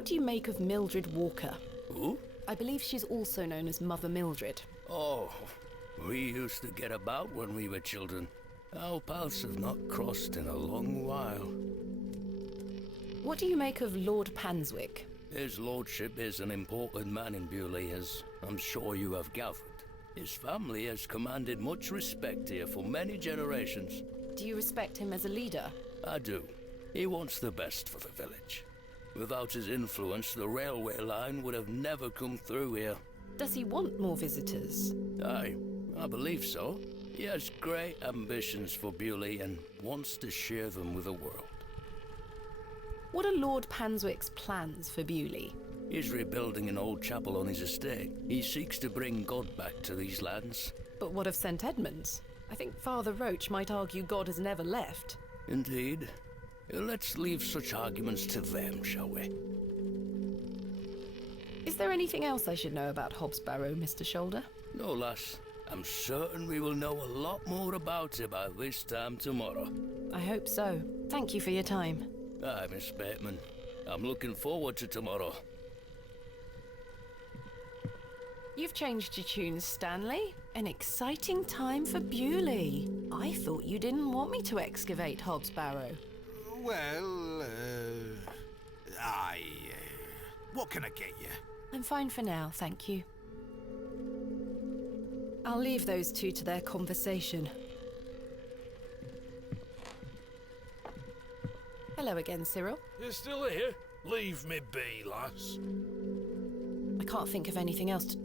What do you make of Mildred Walker? Who? I believe she's also known as Mother Mildred. Oh, we used to get about when we were children. Our paths have not crossed in a long while. What do you make of Lord Panswick? His lordship is an important man in Bewley, as I'm sure you have gathered. His family has commanded much respect here for many generations. Do you respect him as a leader? I do. He wants the best for the village. Without his influence, the railway line would have never come through here. Does he want more visitors? Aye, I believe so. He has great ambitions for Bewley and wants to share them with the world. What are Lord Panswick's plans for Bewley? He's rebuilding an old chapel on his estate. He seeks to bring God back to these lands. But what of St. Edmunds? I think Father Roach might argue God has never left. Indeed. Let's leave such arguments to them, shall we? Is there anything else I should know about Hobs Barrow, Mr. Shoulder? No, lass. I'm certain we will know a lot more about it by this time tomorrow. I hope so. Thank you for your time. Aye, Miss Bateman. I'm looking forward to tomorrow. You've changed your tunes, Stanley. An exciting time for Bewley. I thought you didn't want me to excavate Hobs Barrow. Well, what can I get you? I'm fine for now, thank you. I'll leave those two to their conversation. Hello again, Cyril. You're still here? Leave me be, lass. I can't think of anything else to...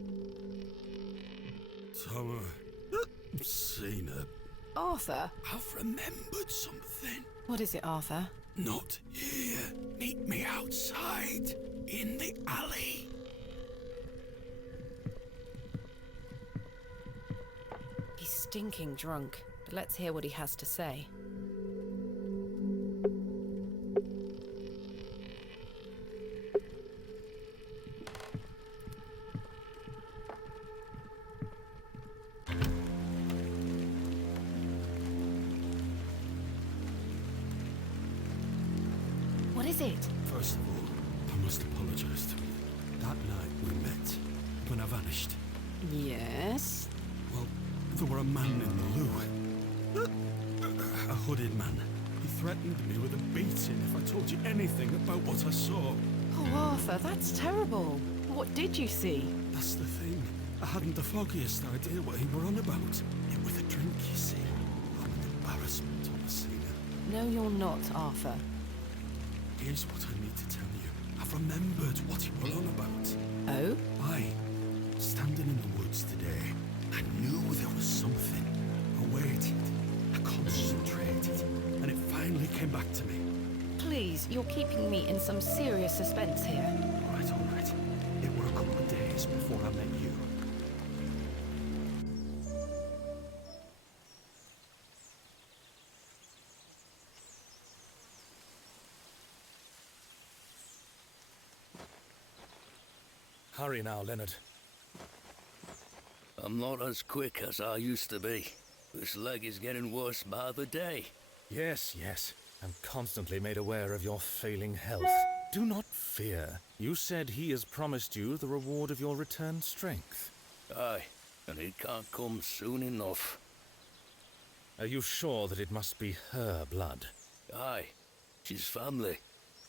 Thomasina, Arthur? I've remembered something. What is it, Arthur? Not here. Meet me outside, in the alley. He's stinking drunk, but let's hear what he has to say. What is it? First of all, I must apologize to you. That night we met, when I vanished. Yes? Well, there were a man in the loo. A hooded man. He threatened me with a beating if I told you anything about what I saw. Oh, Arthur, that's terrible. What did you see? That's the thing. I hadn't the foggiest idea what he were on about. It was a drink, you see. I'm an embarrassment, Thomasina. No, you're not, Arthur. Here's what I need to tell you. I've remembered what you were on about. Oh? Aye. Standing in the woods today, I knew there was something. I waited. I concentrated. And it finally came back to me. Please, you're keeping me in some serious suspense here. All right, all right. It were a couple of days before I met you. Hurry now, Leonard. I'm not as quick as I used to be. This leg is getting worse by the day. Yes, yes. I'm constantly made aware of your failing health. Do not fear. You said he has promised you the reward of your returned strength. Aye, and it can't come soon enough. Are you sure that it must be her blood? Aye, she's family.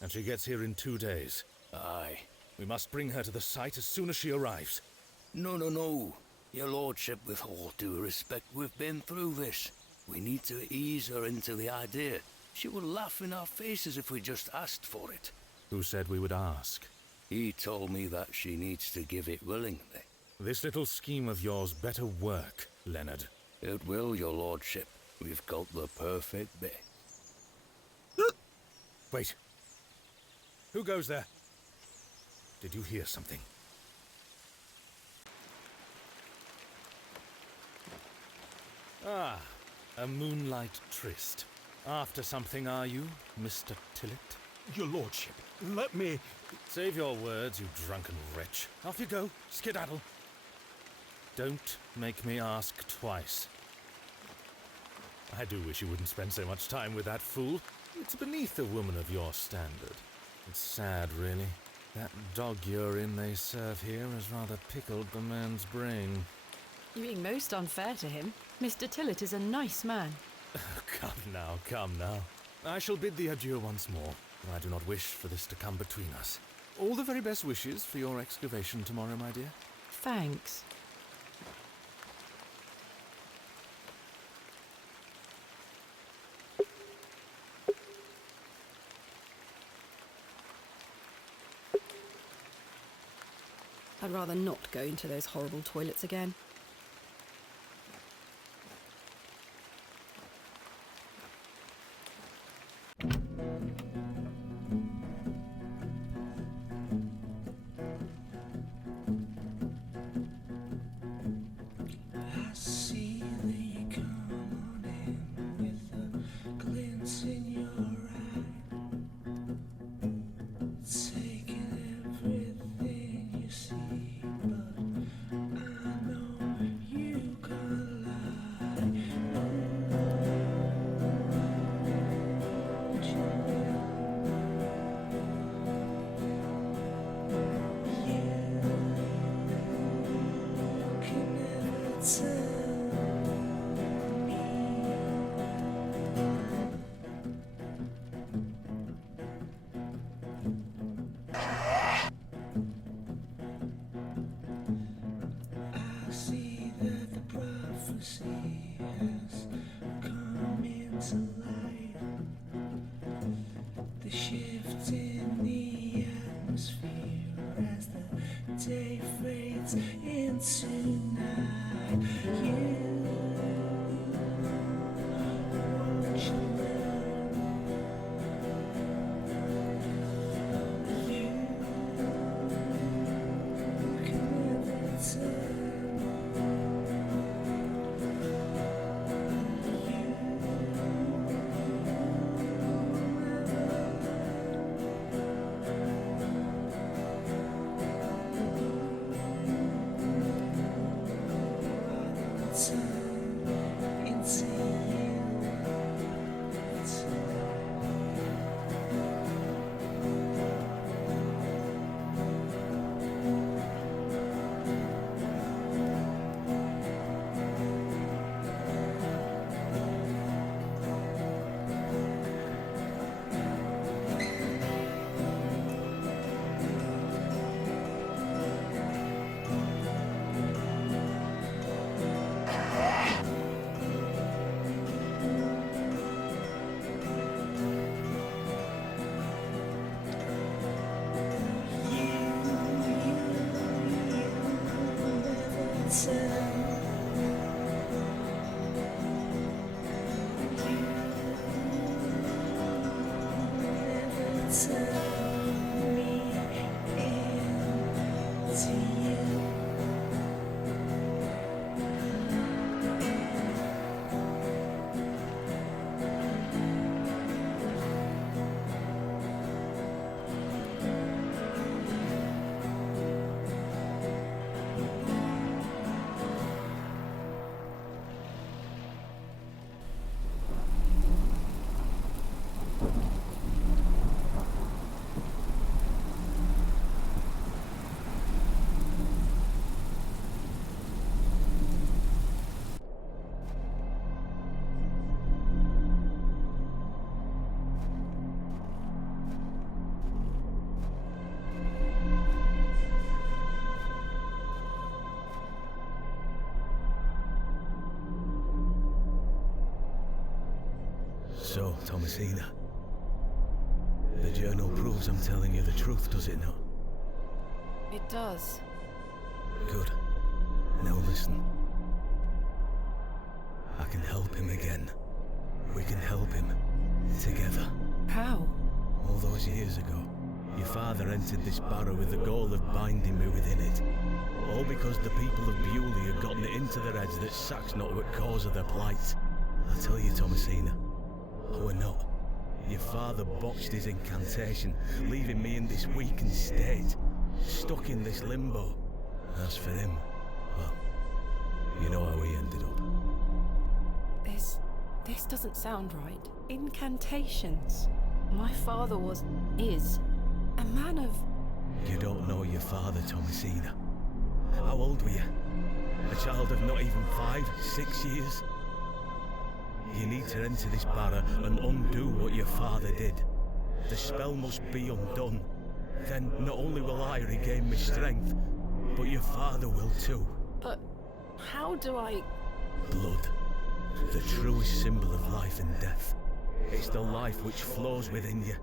And she gets here in 2 days? Aye. We must bring her to the site as soon as she arrives. No, no, no. Your lordship, with all due respect, we've been through this. We need to ease her into the idea. She will laugh in our faces if we just asked for it. Who said we would ask? He told me that she needs to give it willingly. This little scheme of yours better work, Leonard. It will, your lordship. We've got the perfect bit. Wait. Who goes there? Did you hear something? Ah, a moonlight tryst. After something, are you, Mr. Tillett? Your lordship, let me... Save your words, you drunken wretch. Off you go. Skedaddle. Don't make me ask twice. I do wish you wouldn't spend so much time with that fool. It's beneath a woman of your standard. It's sad, really. That dog urine they serve here has rather pickled the man's brain. You're being most unfair to him. Mr. Tillett is a nice man. Come now, come now. I shall bid thee adieu once more. I do not wish for this to come between us. All the very best wishes for your excavation tomorrow, my dear. Thanks. I'd rather not go into those horrible toilets again. So, Thomasina, the journal proves I'm telling you the truth, does it not? It does. Good. Now listen. I can help him again. We can help him. Together. How? All those years ago, your father entered this barrow with the goal of binding me within it. All because the people of Bewley had gotten it into their heads that Sack's not what cause of their plight. I tell you, Thomasina, we're not. Your father botched his incantation, leaving me in this weakened state, stuck in this limbo. As for him, well, you know how he ended up. This doesn't sound right. Incantations. My father is a man of... Yeah, father, Thomasina. How old were you? A child of not even 5, 6 years? You need to enter this barrow and undo what your father did. The spell must be undone. Then not only will I regain my strength, but your father will too. But how do I... Blood. The truest symbol of life and death. It's the life which flows within you.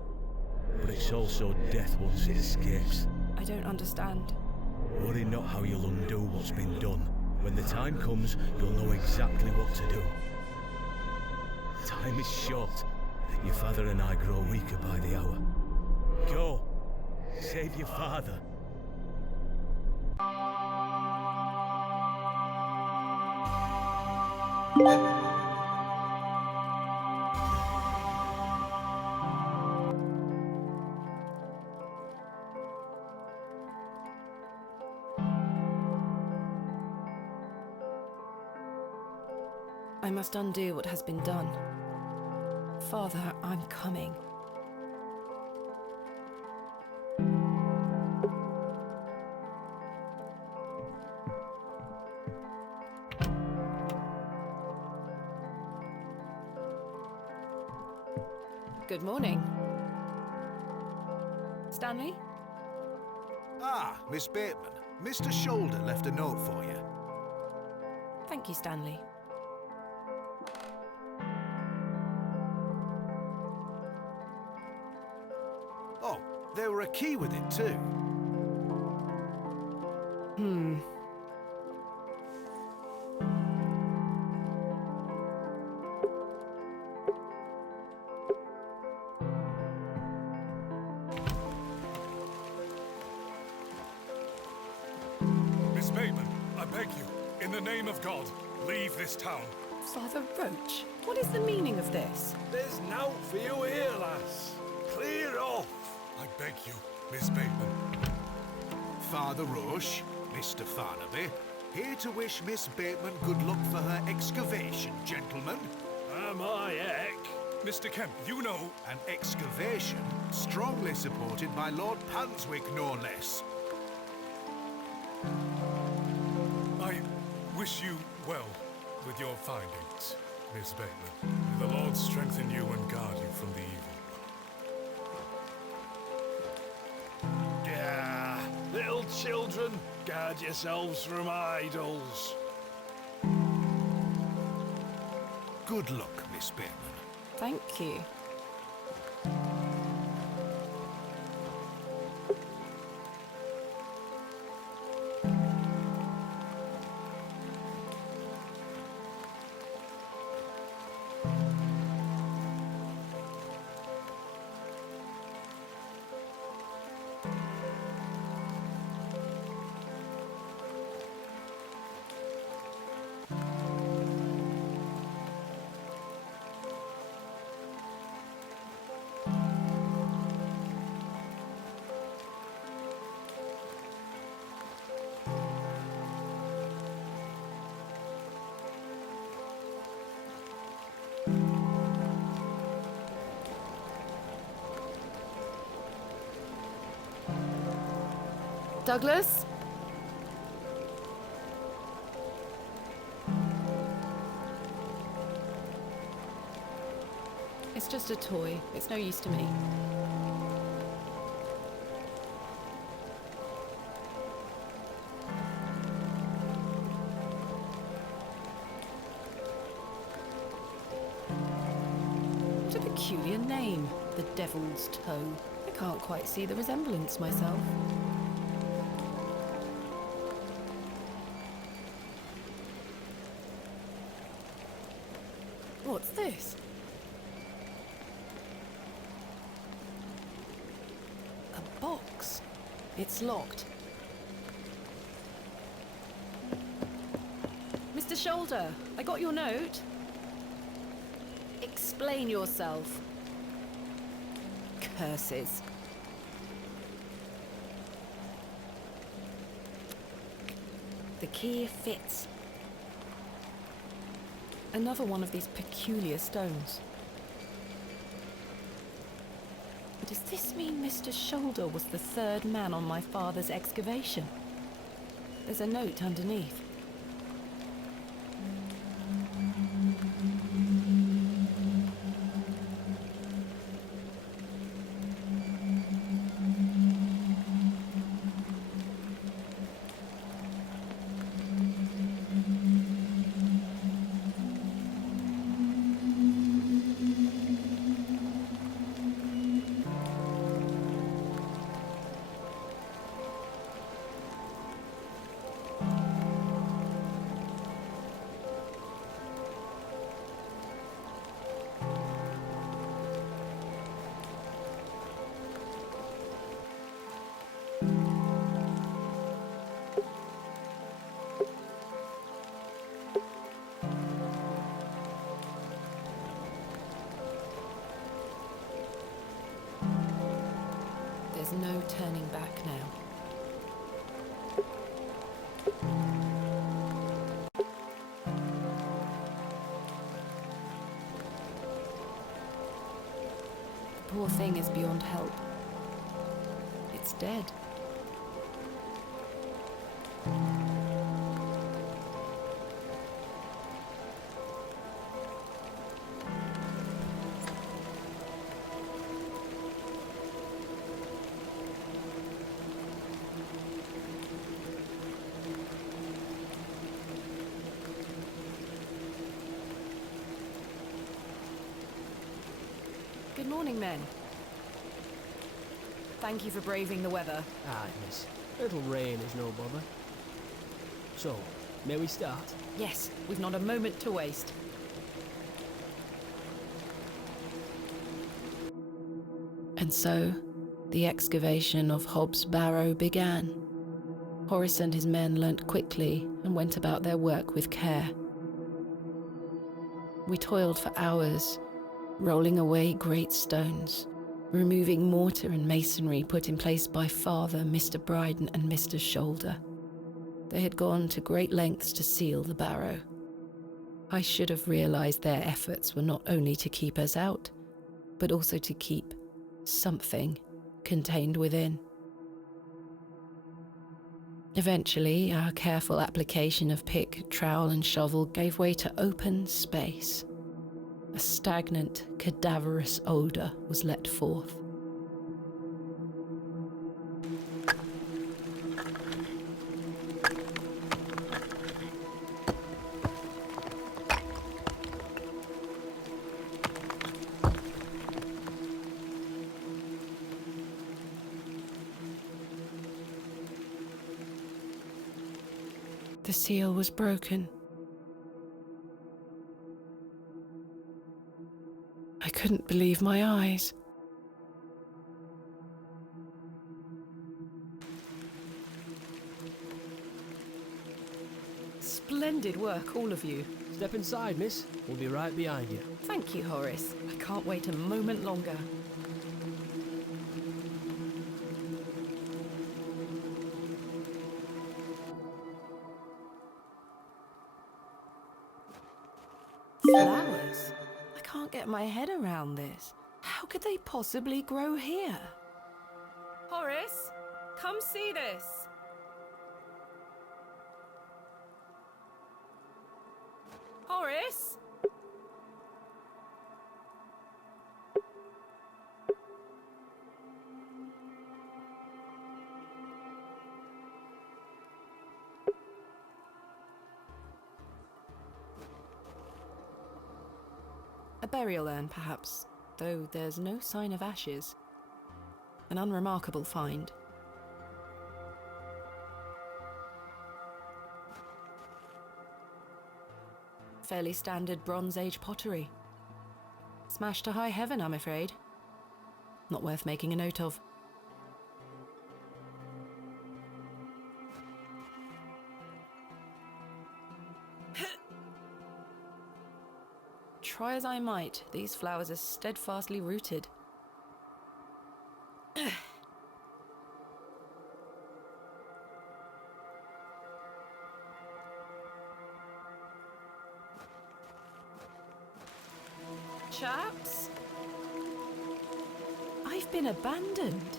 But it's also death once it escapes. I don't understand. Worry not how you'll undo what's been done. When the time comes, you'll know exactly what to do. Time is short. Your father and I grow weaker by the hour. Go. Save your father. I must undo what has been done. Father, I'm coming. Good morning. Stanley? Ah, Miss Bateman. Mr.Shoulder left a note for you. Thank you, Stanley. Oh, there were a key with it too. Miss Bateman, I beg you, in the name of God, leave this town. Father Roach, what is the meaning of this? There's nought for you here, lass. Clear off. I beg you, Miss Bateman. Father Roche, Mr. Farnaby, here to wish Miss Bateman good luck for her excavation, gentlemen. Am I heck? Mr. Kemp, you know... An excavation strongly supported by Lord Panswick, no less. I wish you well with your findings, Miss Bateman. May the Lord strengthen you and guard you from the evil one. Yeah, little children, guard yourselves from idols. Good luck, Miss Bateman. Thank you. Douglas? It's just a toy. It's no use to me. What a peculiar name, the Devil's Toe. I can't quite see the resemblance myself. What's this? A box. It's locked. Mr. Shoulder, I got your note. Explain yourself. Curses. The key fits. Another one of these peculiar stones. It Does this mean Mr.Shoulder was the third man on my father's excavation? There's a note underneath. There's no turning back now. The poor thing is beyond help. It's dead. Good morning, men. Thank you for braving the weather. Aye, miss. Little rain is no bother. So, may we start? Yes, we've not a moment to waste. And so, the excavation of Hobs Barrow began. Horace and his men learnt quickly and went about their work with care. We toiled for hours, rolling away great stones, removing mortar and masonry put in place by Father, Mr. Bryden and Mr.Shoulder. They had gone to great lengths to seal the barrow. I should have realized their efforts were not only to keep us out, but also to keep something contained within. Eventually, our careful application of pick, trowel and shovel gave way to open space. A stagnant, cadaverous odour was let forth. The seal was broken. I couldn't believe my eyes. Splendid work, all of you. Step inside, miss. We'll be right behind you. Thank you, Horace. I can't wait a moment longer. Flowers? I can't get my head around this. How could they possibly grow here? Horace, come see this. Horace? A burial urn, perhaps, though there's no sign of ashes. An unremarkable find. Fairly standard Bronze Age pottery. Smashed to high heaven, I'm afraid. Not worth making a note of. Try as I might, these flowers are steadfastly rooted. Chaps? I've been abandoned.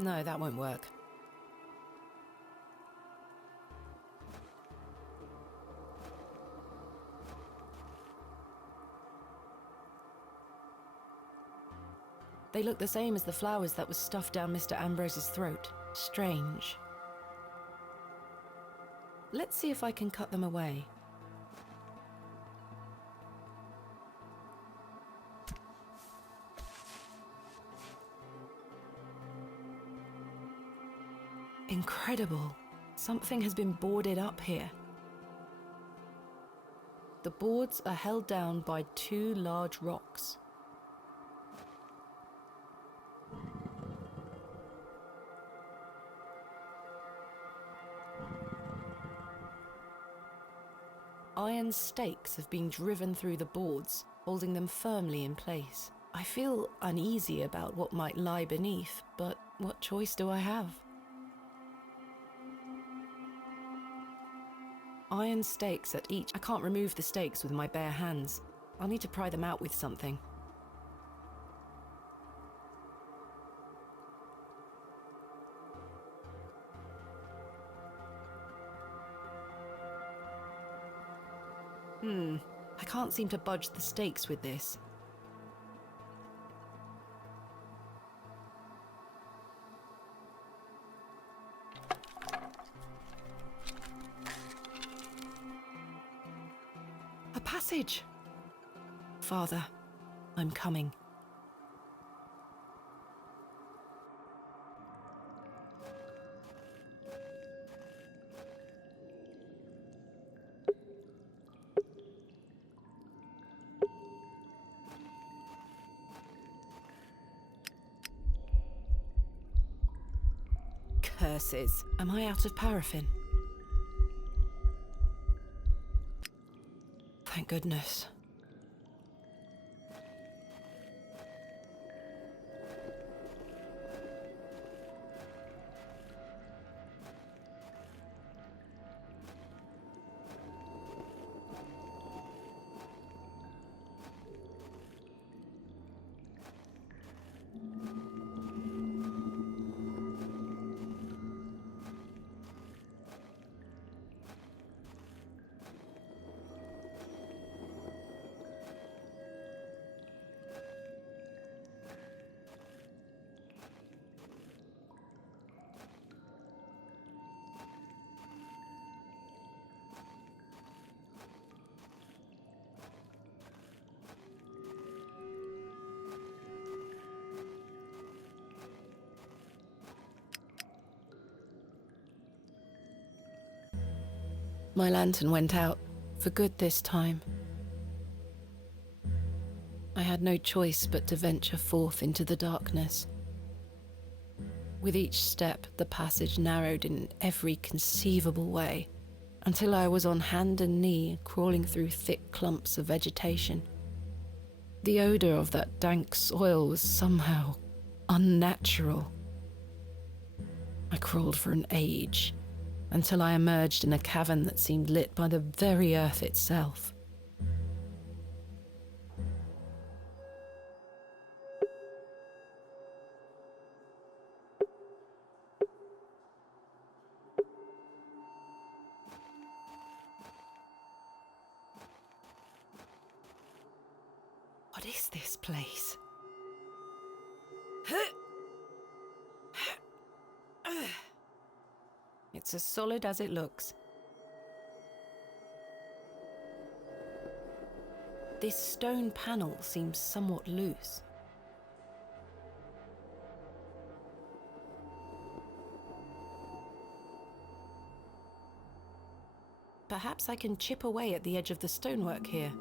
No, that won't work. They look the same as the flowers that was stuffed down Mr. Ambrose's throat. Strange. Let's see if I can cut them away. Incredible. Something has been boarded up here. The boards are held down by 2 large rocks. Iron stakes have been driven through the boards, holding them firmly in place. I feel uneasy about what might lie beneath, but what choice do I have? Iron stakes at each. I can't remove the stakes with my bare hands. I'll need to pry them out with something. I can't seem to budge the stakes with this. A passage! Father, I'm coming. Curses. Am I out of paraffin? Thank goodness. My lantern went out, for good this time. I had no choice but to venture forth into the darkness. With each step, the passage narrowed in every conceivable way, until I was on hand and knee, crawling through thick clumps of vegetation. The odor of that dank soil was somehow unnatural. I crawled for an age, until I emerged in a cavern that seemed lit by the very earth itself. What is this place? It's as solid as it looks. This stone panel seems somewhat loose. Perhaps I can chip away at the edge of the stonework here.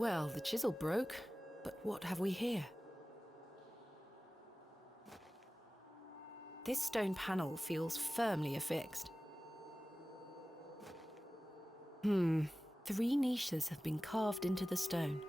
Well, the chisel broke, but what have we here? This stone panel feels firmly affixed. 3 niches have been carved into the stone.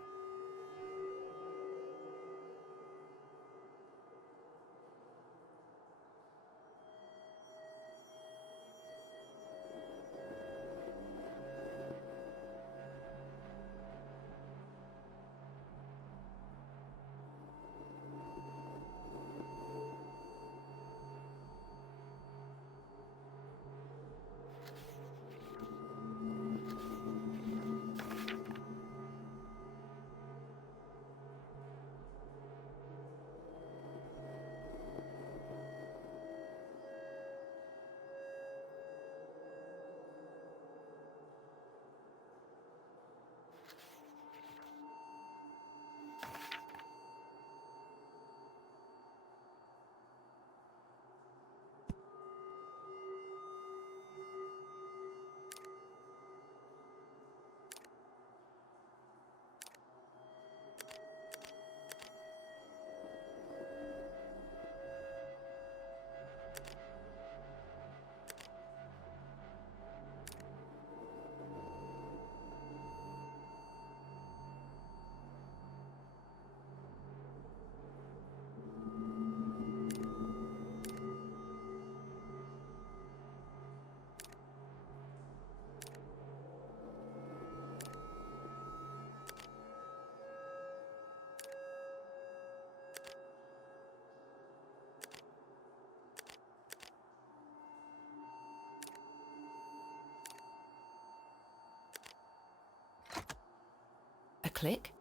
A click?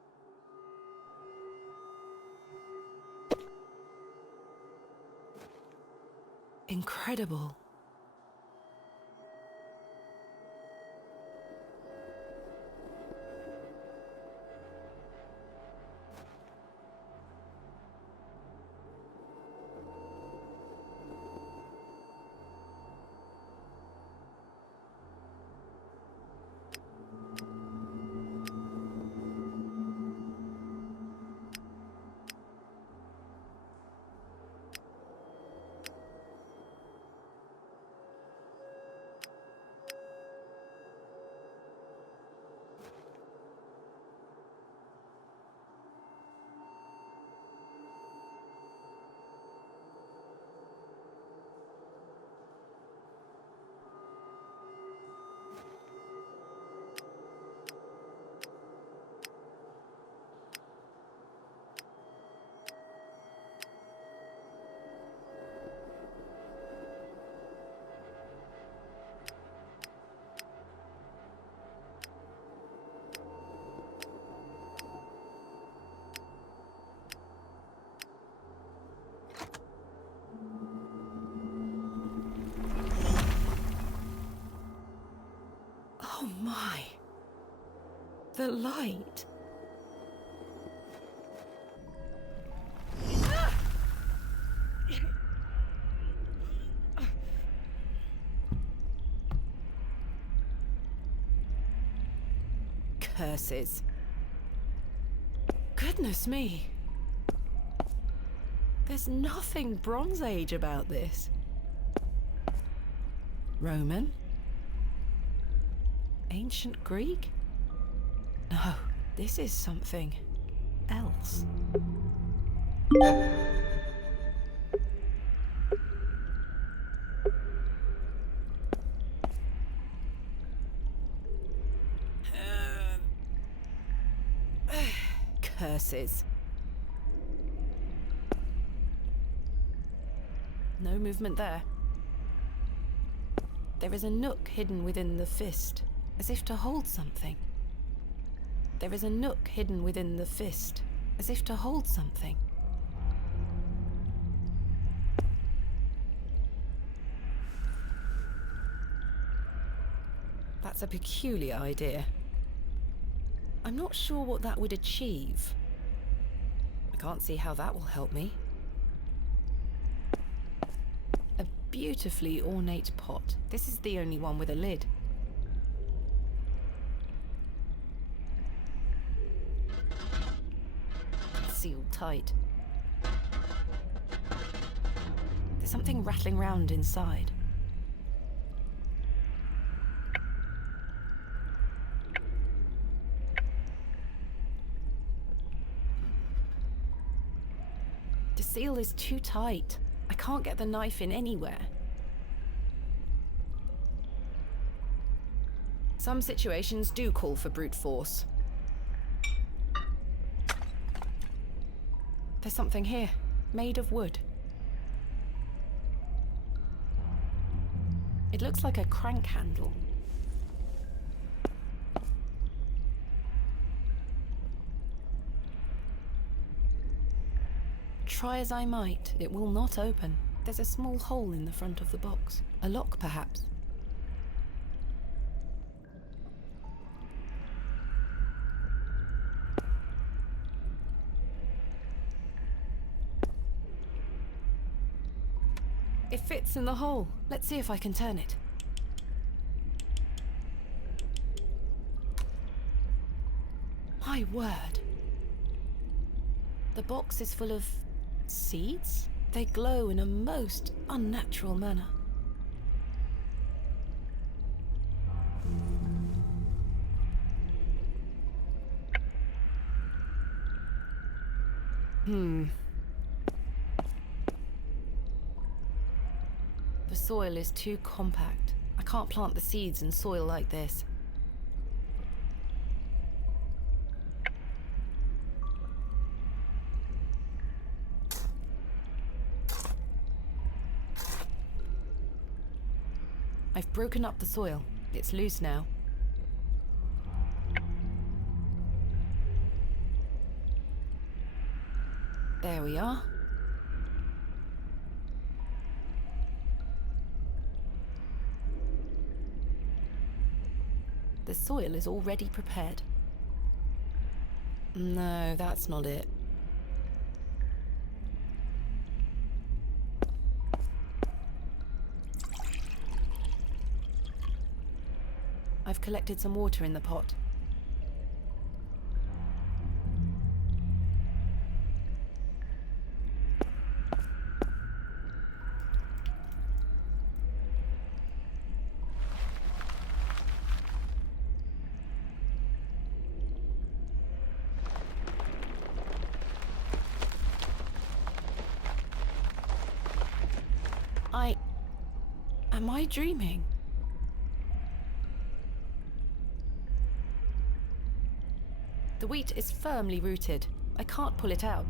Incredible. Oh my. The light. Curses. Goodness me. There's nothing Bronze Age about this. Roman? Ancient Greek? No, this is something else. Curses. No movement there. There is a nook hidden within the fist, as if to hold something. There is a nook hidden within the fist, as if to hold something. That's a peculiar idea. I'm not sure what that would achieve. I can't see how that will help me. A beautifully ornate pot. This is the only one with a lid. tight. There's something rattling round inside. The seal is too tight. I can't get the knife in anywhere. Some situations do call for brute force. There's something here, made of wood. It looks like a crank handle. Try as I might, it will not open. There's a small hole in the front of the box. A lock, perhaps. It fits in the hole. Let's see if I can turn it. My word. The box is full of seeds? They glow in a most unnatural manner. The soil is too compact. I can't plant the seeds in soil like this. I've broken up the soil. It's loose now. There we are. The soil is already prepared. No, that's not it. I've collected some water in the pot. Am I dreaming? The wheat is firmly rooted. I can't pull it out.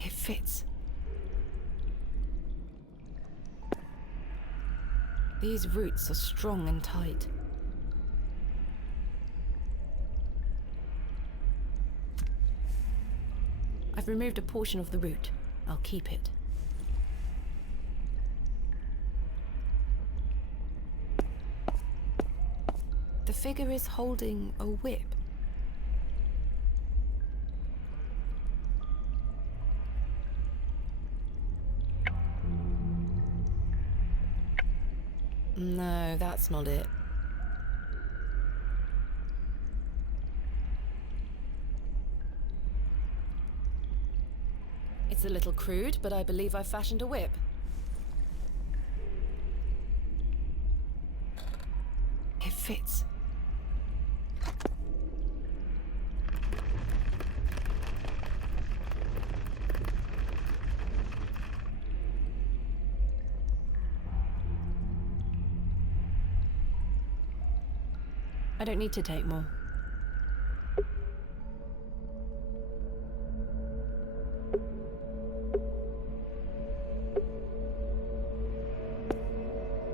It fits. These roots are strong and tight. I've removed a portion of the root. I'll keep it. The figure is holding a whip. No, that's not it. It's a little crude, but I believe I fashioned a whip. It fits. I don't need to take more.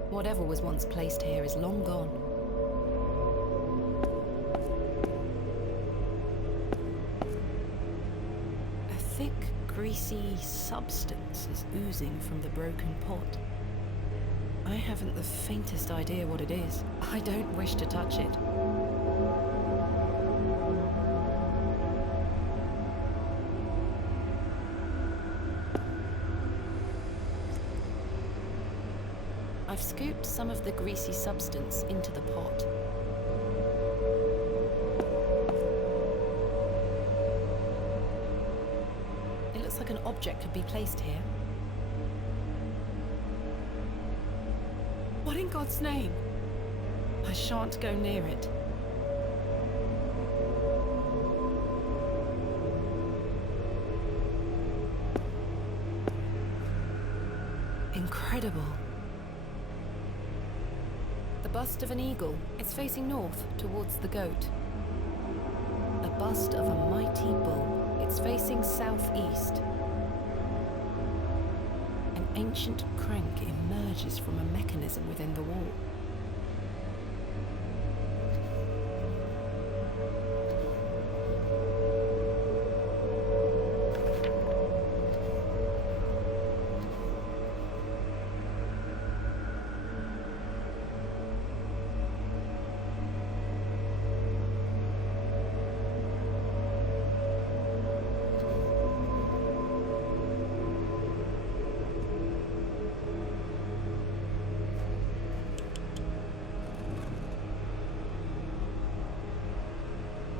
Whatever was once placed here is long gone. A thick, greasy substance is oozing from the broken pot. I haven't the faintest idea what it is. I don't wish to touch it. I've scooped some of the greasy substance into the pot. It looks like an object could be placed here. What in God's name? I shan't go near it. Incredible. The bust of an eagle. It's facing north, towards the goat. A bust of a mighty bull. It's facing southeast. An ancient crank emerges from a mechanism within the wall.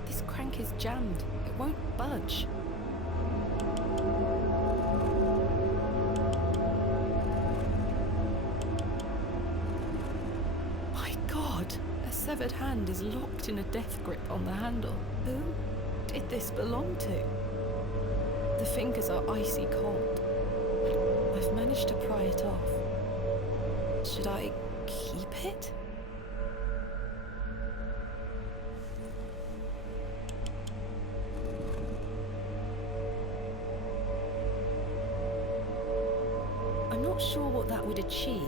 This crank is jammed. It won't budge. My God! A severed hand is locked in a death grip on the handle. Who did this belong to? The fingers are icy cold. I've managed to pry it off. Should I keep it? I'm not sure what that would achieve.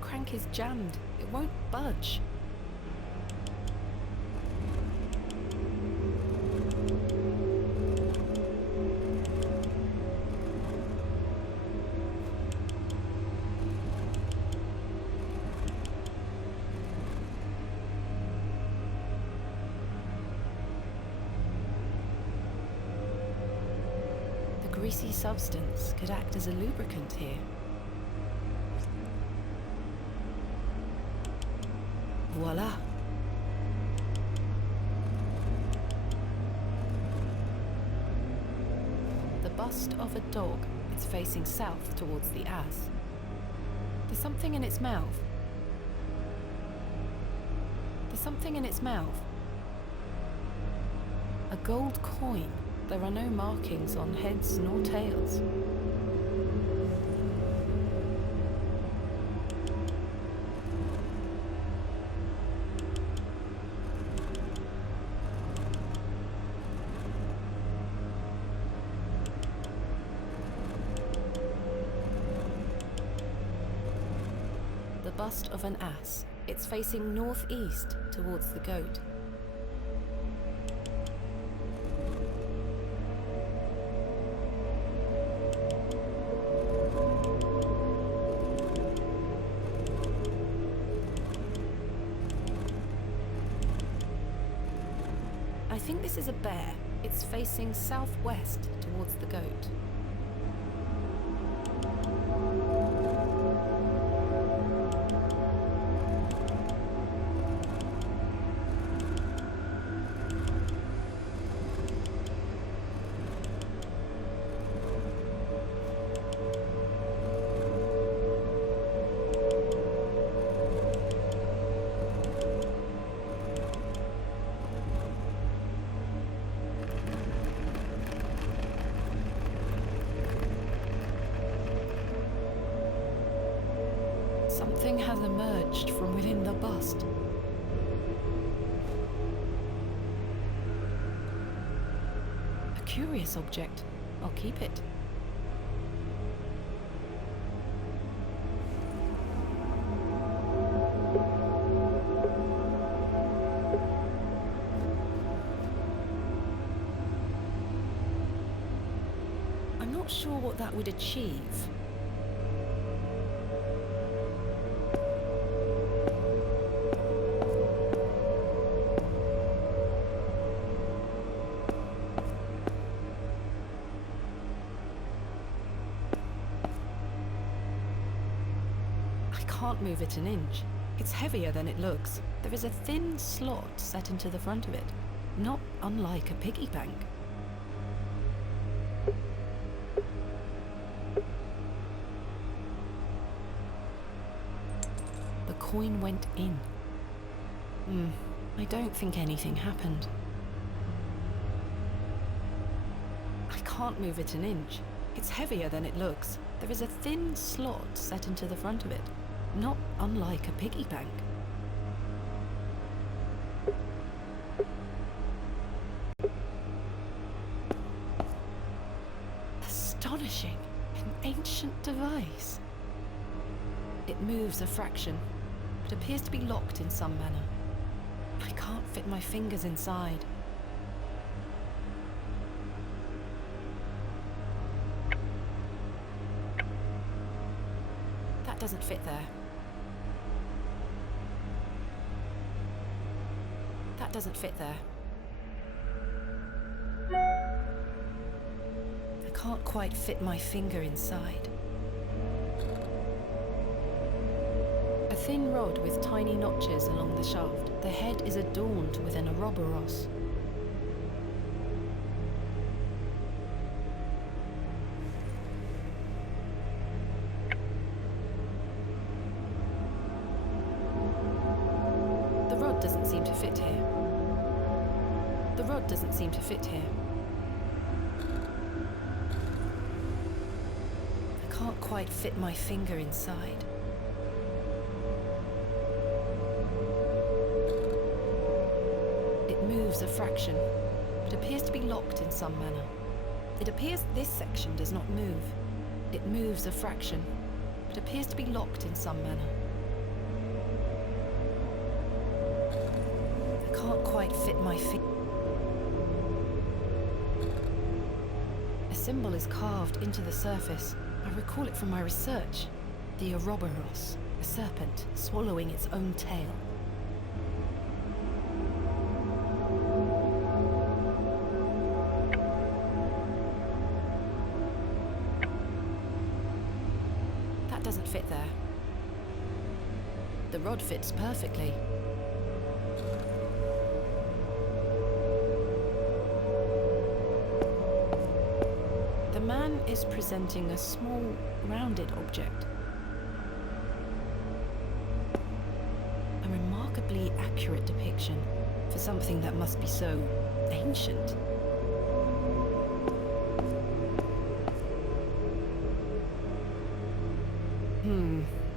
Crank is jammed. It won't budge. The greasy substance could act as a lubricant here. Voila! The bust of a dog. It's facing south towards the ass. There's something in its mouth. There's something in its mouth. A gold coin. There are no markings on heads nor tails. Bust of an ass. It's facing northeast towards the goat. I think this is a bear. It's facing southwest towards the goat. Something has emerged from within the bust. A curious object. I'll keep it. I'm not sure what that would achieve. I can't move it an inch. It's heavier than it looks. There is a thin slot set into the front of it, not unlike a piggy bank. The coin went in. I don't think anything happened. I can't move it an inch. It's heavier than it looks. There is a thin slot set into the front of it, not unlike a piggy bank. Astonishing! An ancient device. It moves a fraction, but appears to be locked in some manner. I can't fit my fingers inside. That doesn't fit there. That doesn't fit there. I can't quite fit my finger inside. A thin rod with tiny notches along the shaft. The head is adorned with an Ouroboros. The rod doesn't seem to fit here. The rod doesn't seem to fit here. I can't quite fit my finger inside. It moves a fraction, but appears to be locked in some manner. It appears this section does not move. It moves a fraction, but appears to be locked in some manner. I can't quite fit my finger. A symbol is carved into the surface. I recall it from my research. The Ouroboros, a serpent swallowing its own tail. That doesn't fit there. The rod fits perfectly. The man is presenting a small, rounded object. A remarkably accurate depiction for something that must be so ancient.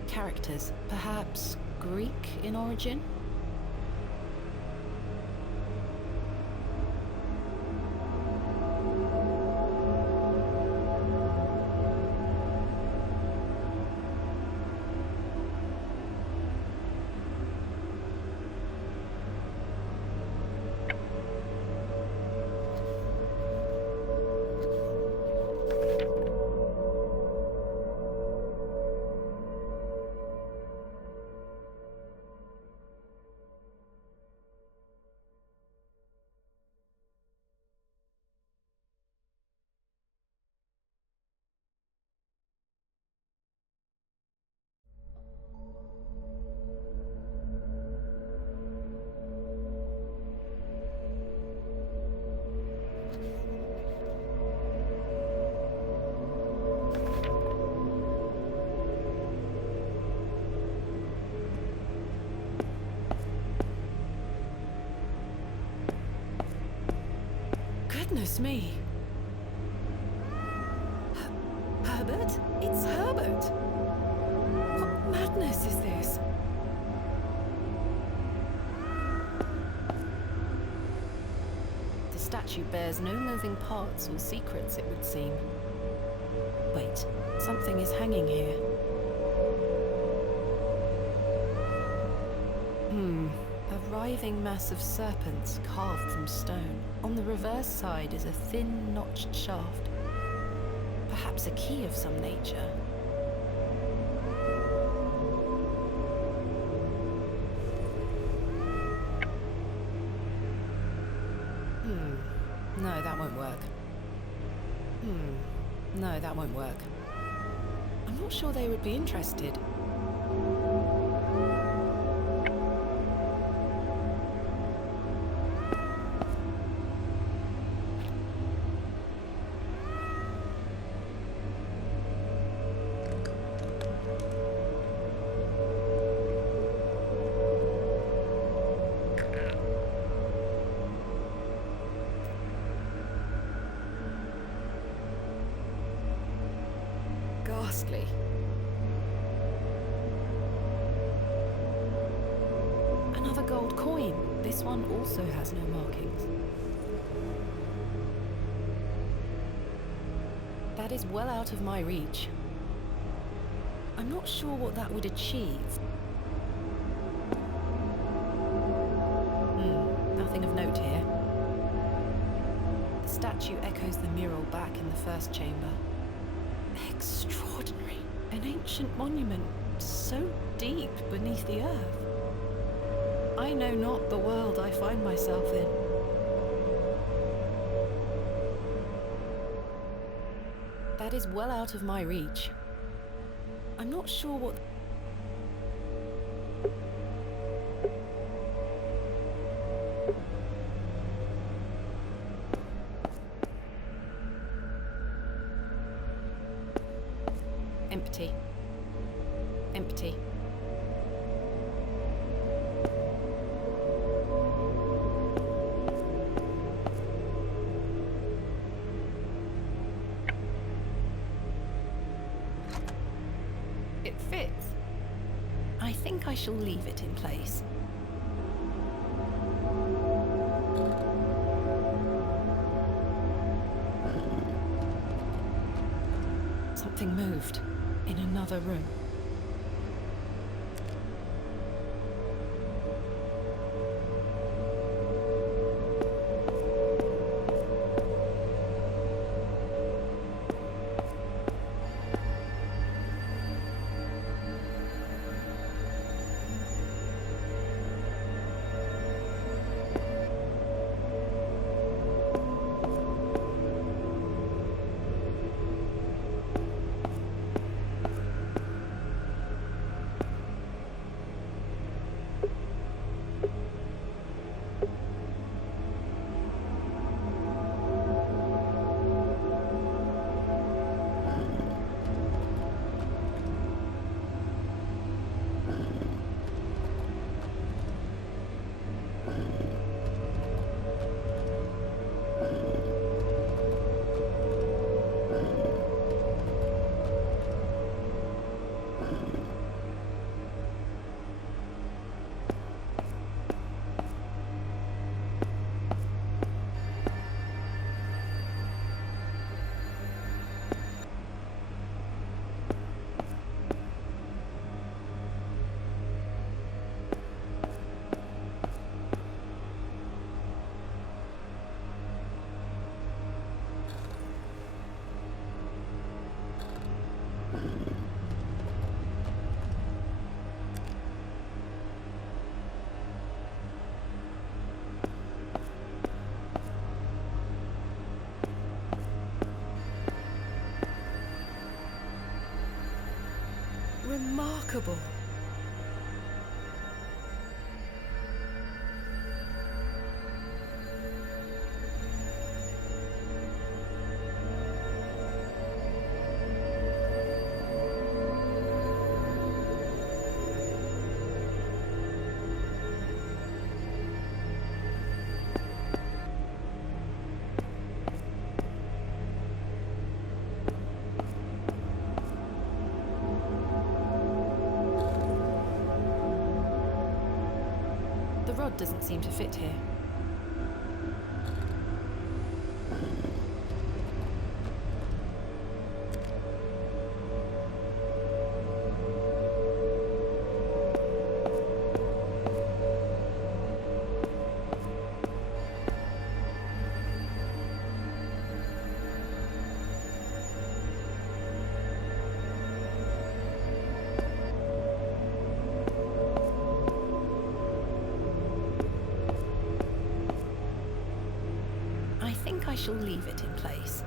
Characters, perhaps Greek in origin? Goodness me. Herbert? It's Herbert! What madness is this? statue bears no moving parts or secrets, it would seem. Wait, something is hanging here. A writhing mass of serpents carved from stone. On the reverse side is a thin, notched shaft. Perhaps a key of some nature. No, that won't work. No, that won't work. I'm not sure they would be interested. Ghastly. Another gold coin. This one also has no markings. That is well out of my reach. I'm not sure what that would achieve. Nothing of note here. The statue echoes the mural back in the first chamber. Extraordinary. An ancient monument so deep beneath the earth. I know not the world I find myself in. That is well out of my reach. I'm not sure what... Empty. Empty. It fits. I think I shall leave it in place. Something moved. In another room. Remarkable. The rod doesn't seem to fit here. think I shall leave it in place.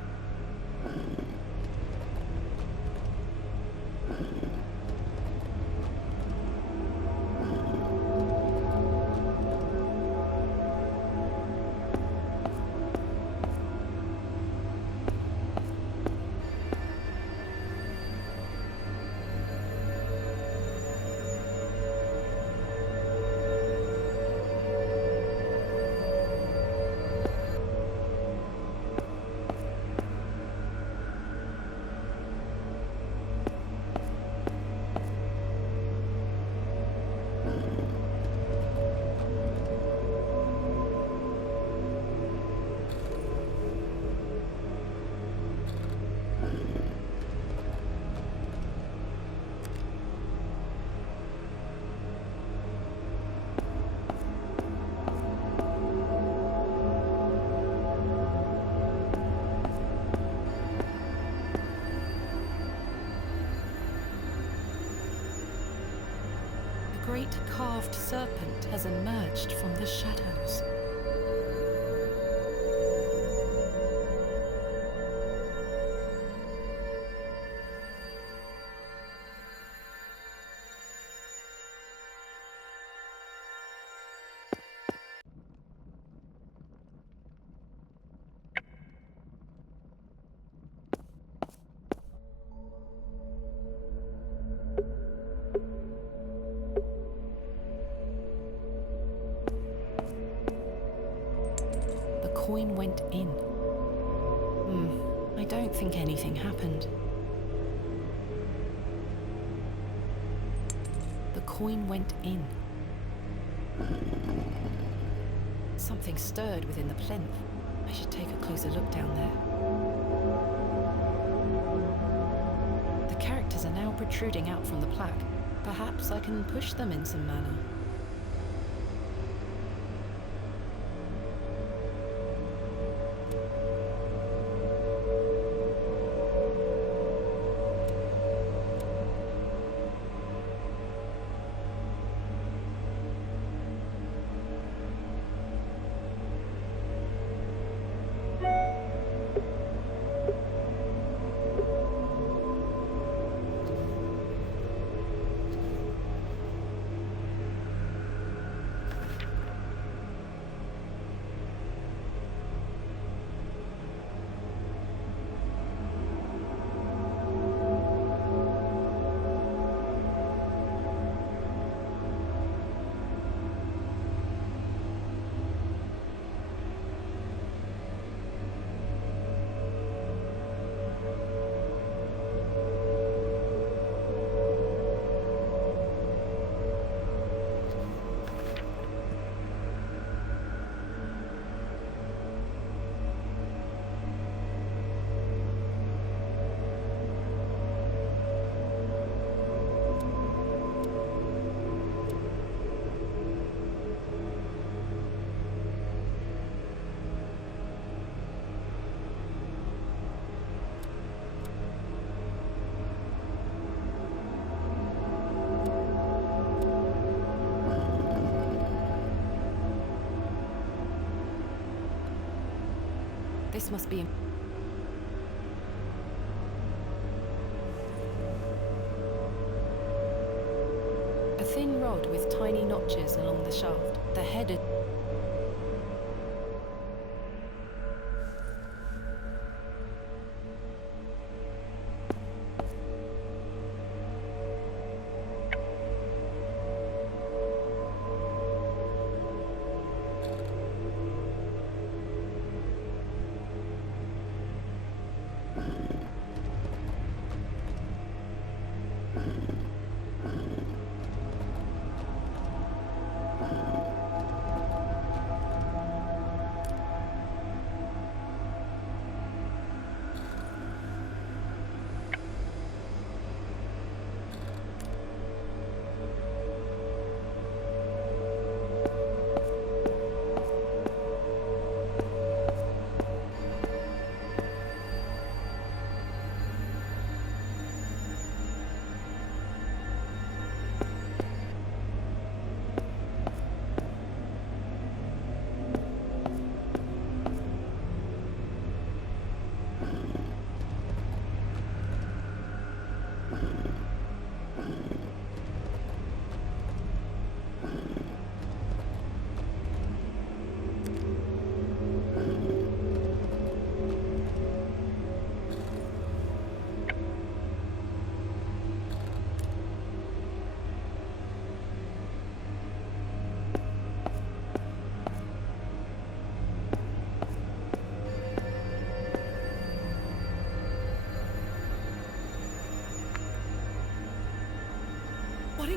A great carved serpent has emerged from the shadows. The coin went in. I don't think anything happened. The coin went in. Something stirred within the plinth. I should take a closer look down there. The characters are now protruding out from the plaque. Perhaps I can push them in some manner. This must be... a thin rod with tiny notches along the shaft. The head is...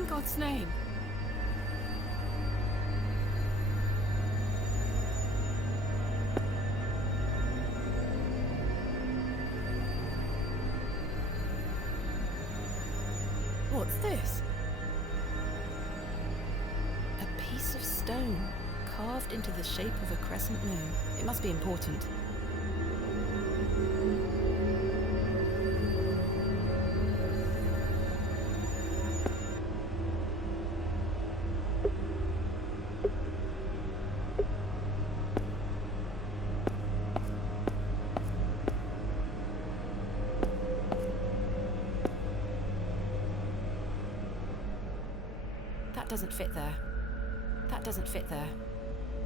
in God's name? What's this? A piece of stone carved into the shape of a crescent moon. It must be important. That doesn't fit there. That doesn't fit there.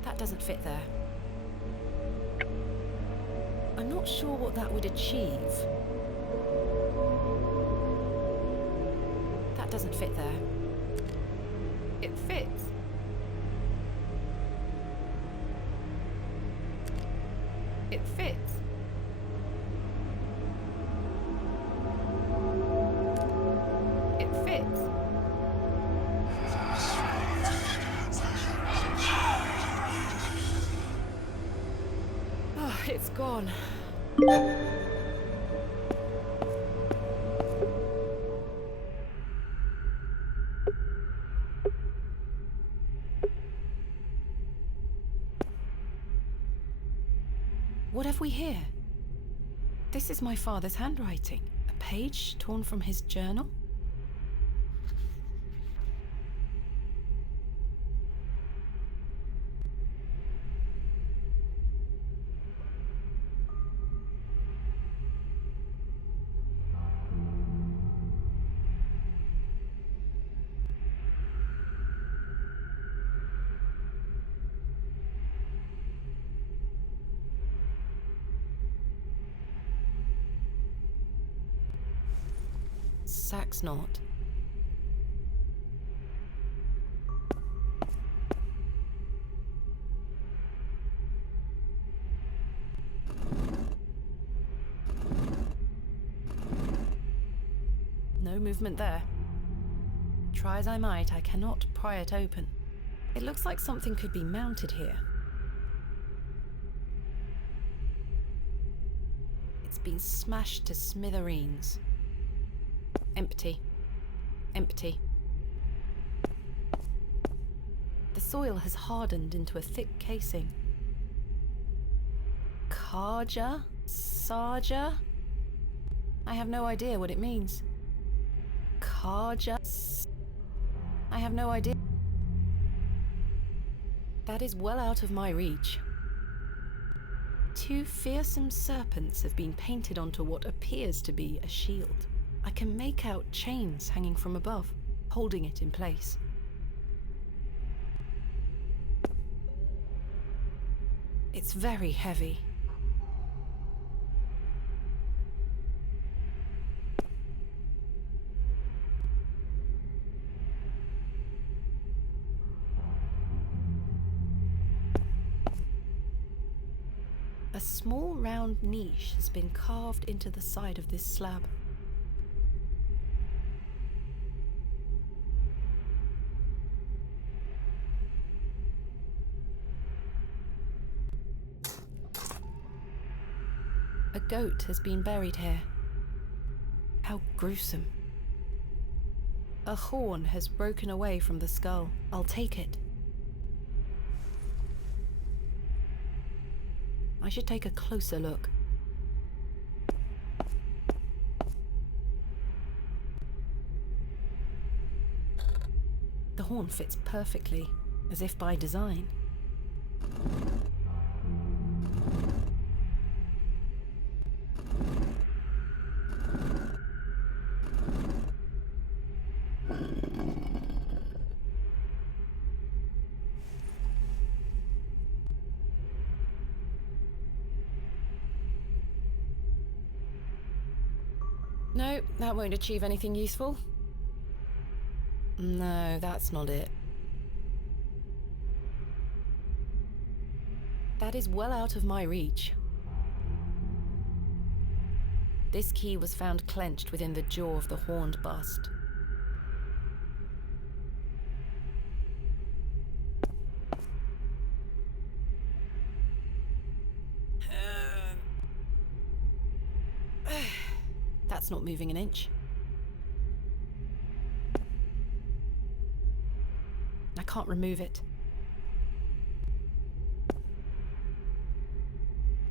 That doesn't fit there. I'm not sure what that would achieve. That doesn't fit there. It fits. It fits. It fits. It's gone. What have we here? This is my father's handwriting. A page torn from his journal? Sax knot. No movement there. Try as I might, I cannot pry it open. It looks like something could be mounted here. It's been smashed to smithereens. Empty. Empty. The soil has hardened into a thick casing. Karja? Sarja? I have no idea what it means. Karja? I have no idea. That is well out of my reach. Two fearsome serpents have been painted onto what appears to be a shield. I can make out chains hanging from above, holding it in place. It's very heavy. A small round niche has been carved into the side of this slab. A goat has been buried here. How gruesome. A horn has broken away from the skull. I'll take it. I should take a closer look. The horn fits perfectly, as if by design. No, that won't achieve anything useful. No, that's not it. That is well out of my reach. This key was found clenched within the jaw of the horned bust. That's not moving an inch. I can't remove it.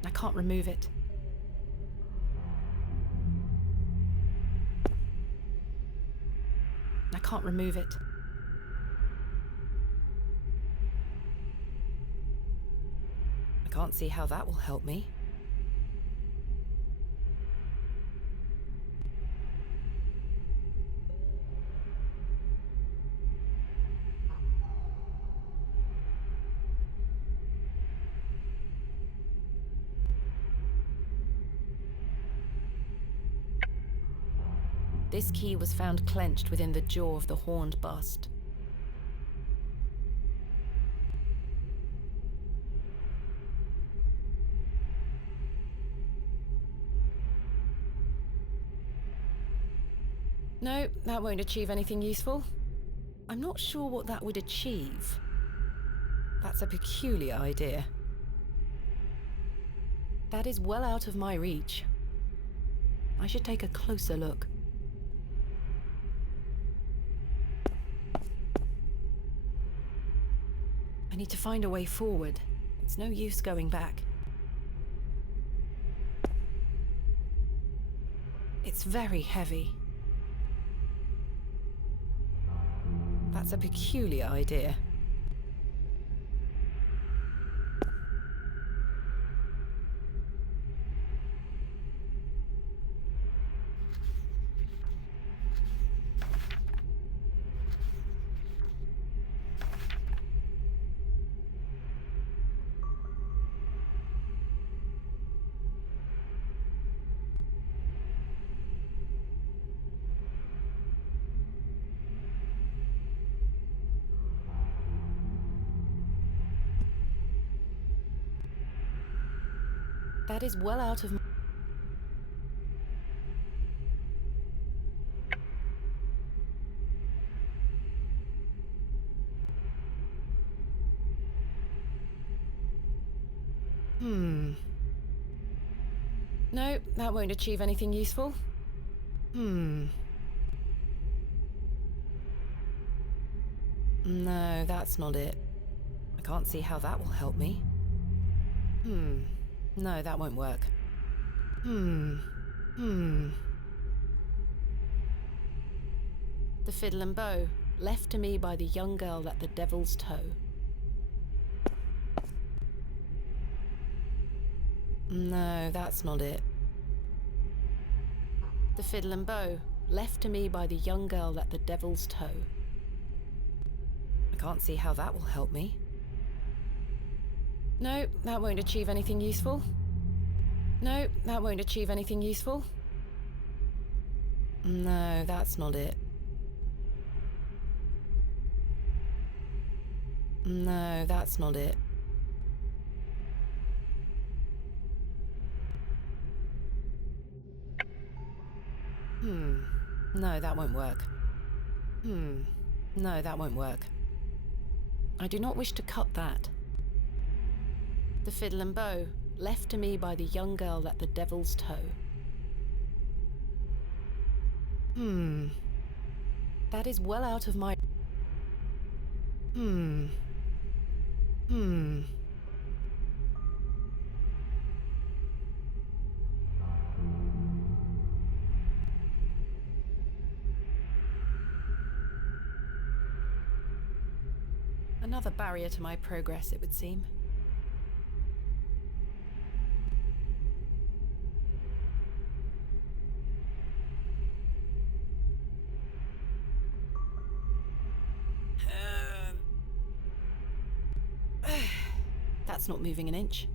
I can't remove it. I can't remove it. I can't see how that will help me. This key was found clenched within the jaw of the horned bust. No, that won't achieve anything useful. I'm not sure what that would achieve. That's a peculiar idea. That is well out of my reach. I should take a closer look. I need to find a way forward. It's no use going back. It's very heavy. That's a peculiar idea. That is well out of... No, that won't achieve anything useful. No, that's not it. I can't see how that will help me. No, that won't work. The fiddle and bow, left to me by the young girl at the Devil's Toe. No, that's not it. The fiddle and bow, left to me by the young girl at the Devil's Toe. I can't see how that will help me. No, that won't achieve anything useful. No, that won't achieve anything useful. No, that's not it. No, that's not it. No, that won't work. No, that won't work. I do not wish to cut that. The fiddle and bow, left to me by the young girl at the Devil's Toe. That is well out of my... Another barrier to my progress, it would seem. That's not moving an inch.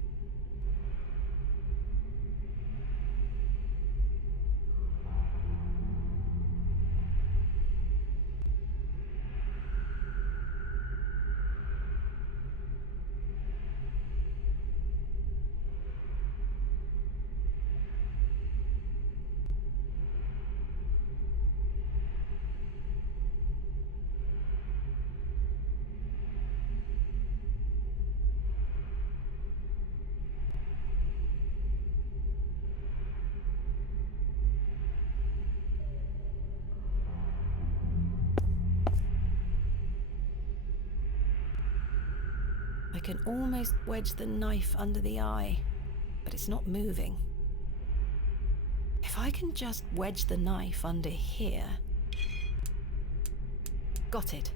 can almost wedge the knife under the eye, but it's not moving. If I can just wedge the knife under here... Got it.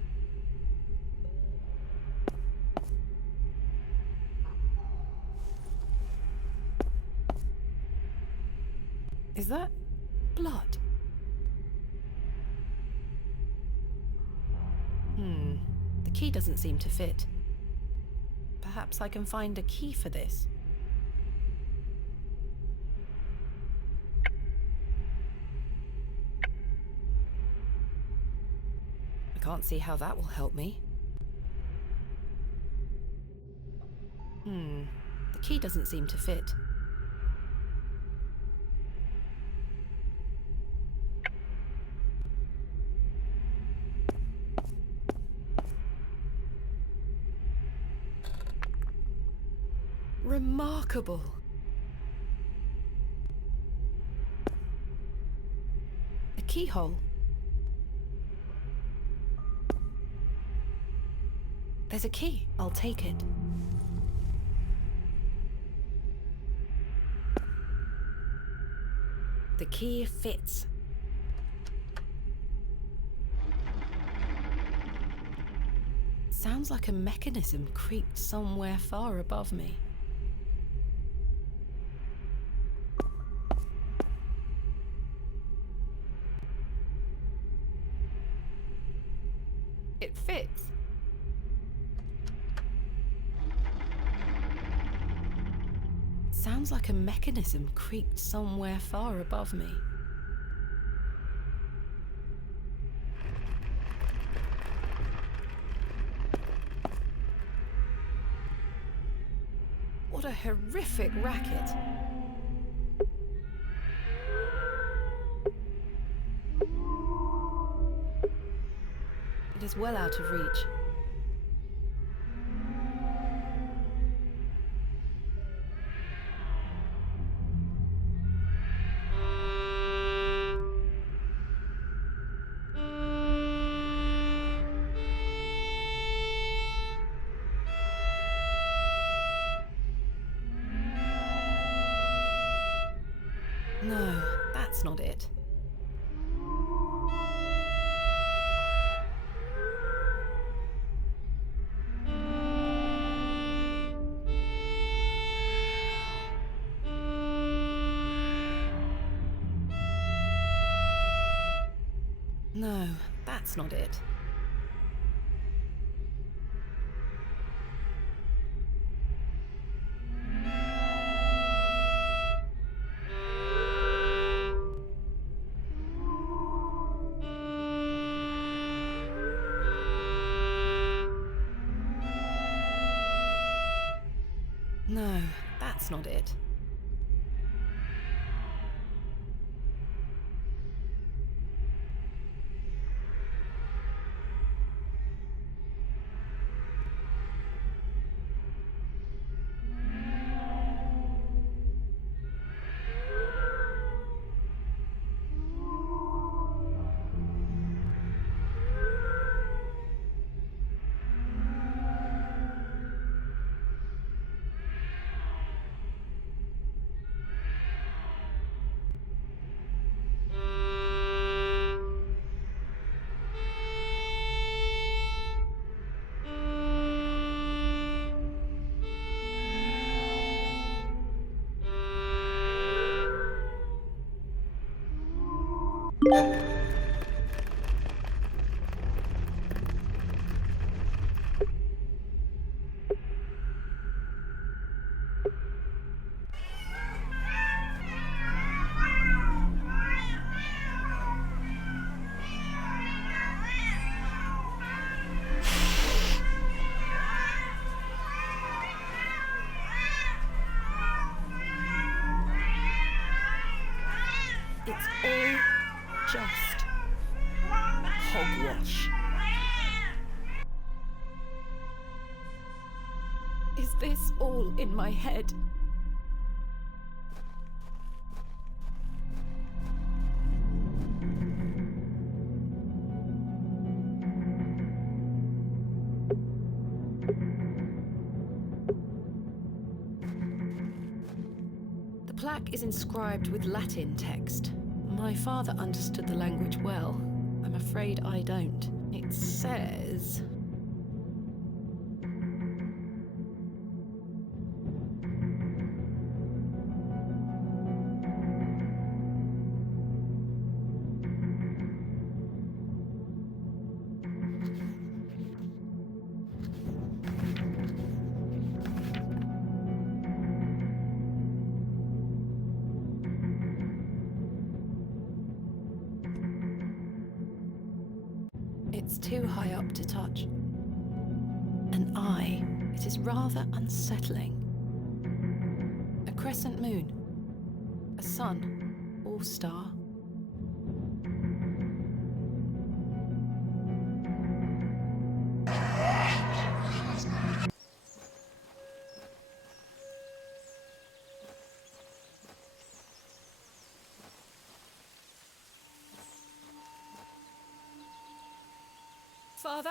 Is that blood? The key doesn't seem to fit. Perhaps I can find a key for this. I can't see how that will help me. The key doesn't seem to fit. Remarkable. A keyhole. There's a key. I'll take it. The key fits. Sounds like a mechanism creaked somewhere far above me. It fits. Sounds like a mechanism creaked somewhere far above me. What a horrific racket. It is well out of reach. No, that's not it. No, that's not it. No, that's not it. It's all just hogwash. Is this all in my head? plaque is inscribed with Latin text. My father understood the language well. I'm afraid I don't. It says... It's too high up to touch. An eye. It is rather unsettling. A crescent moon. A sun. Or star. Father?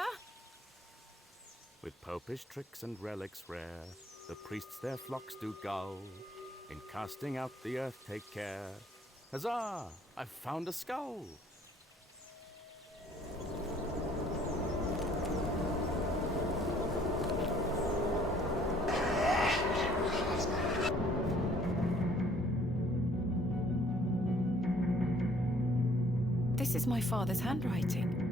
With popish tricks and relics rare, the priests their flocks do gull. In casting out the earth take care. Huzzah! I've found a skull! This is my father's handwriting.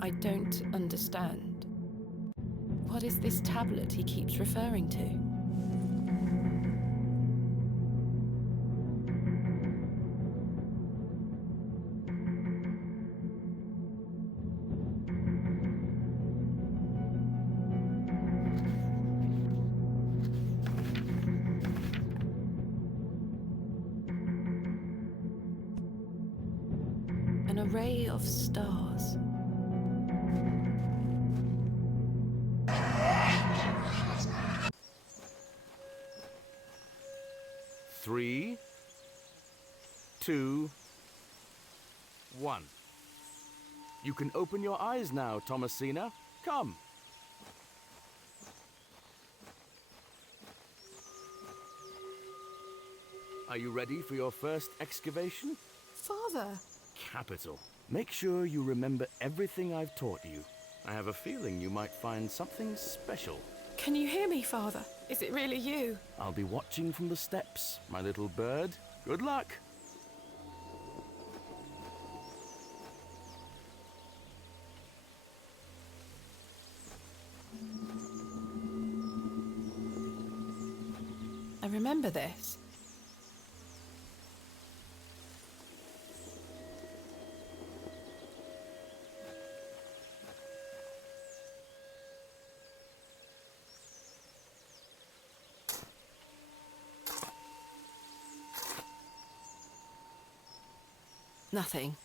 I don't understand. What is this tablet he keeps referring to? An array of stars. Three, 2, 1. You can open your eyes now, Thomasina. Come. Are you ready for your first excavation? Father! Capital. Make sure you remember everything I've taught you. I have a feeling you might find something special. Can you hear me, Father? Is it really you? I'll be watching from the steps, my little bird. Good luck. I remember this. Nothing.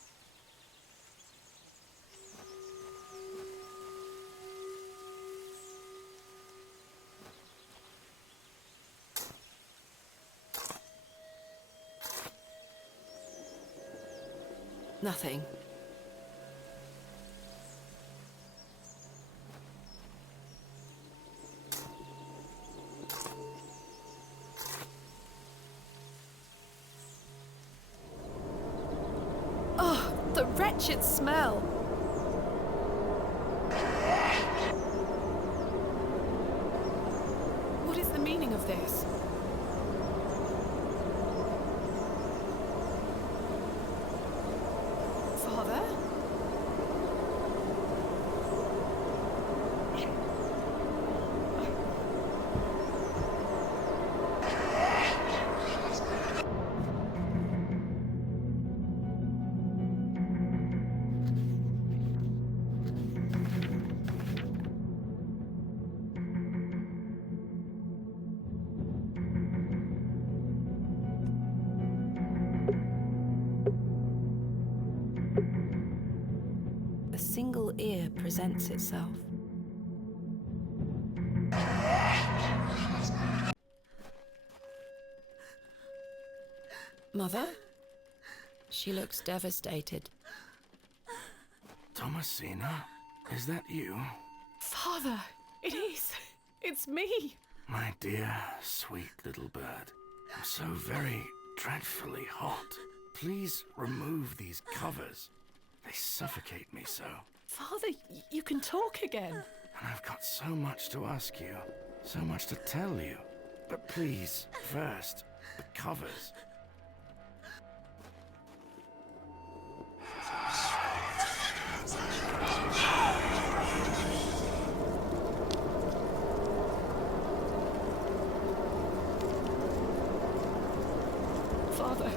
Nothing. Oh, the wretched smell! What is the meaning of this? Father? single ear presents itself. Mother? She looks devastated. Thomasina, is that you? Father, it is. It's me. My dear, sweet little bird. I'm so very dreadfully hot. Please remove these covers. They suffocate me so. Father, you can talk again. And I've got so much to ask you, so much to tell you. But please, first, the covers. Father,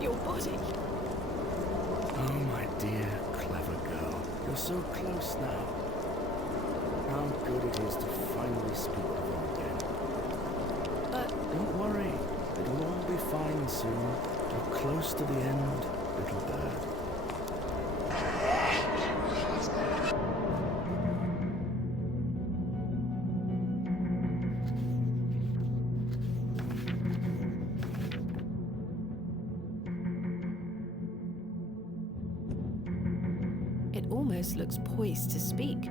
your body. Oh, my dear, clever girl. You're so close now. How good it is to finally speak with you again. But... Don't worry. It'll all be fine soon. You're close to the end, little bird. It almost looks poised to speak.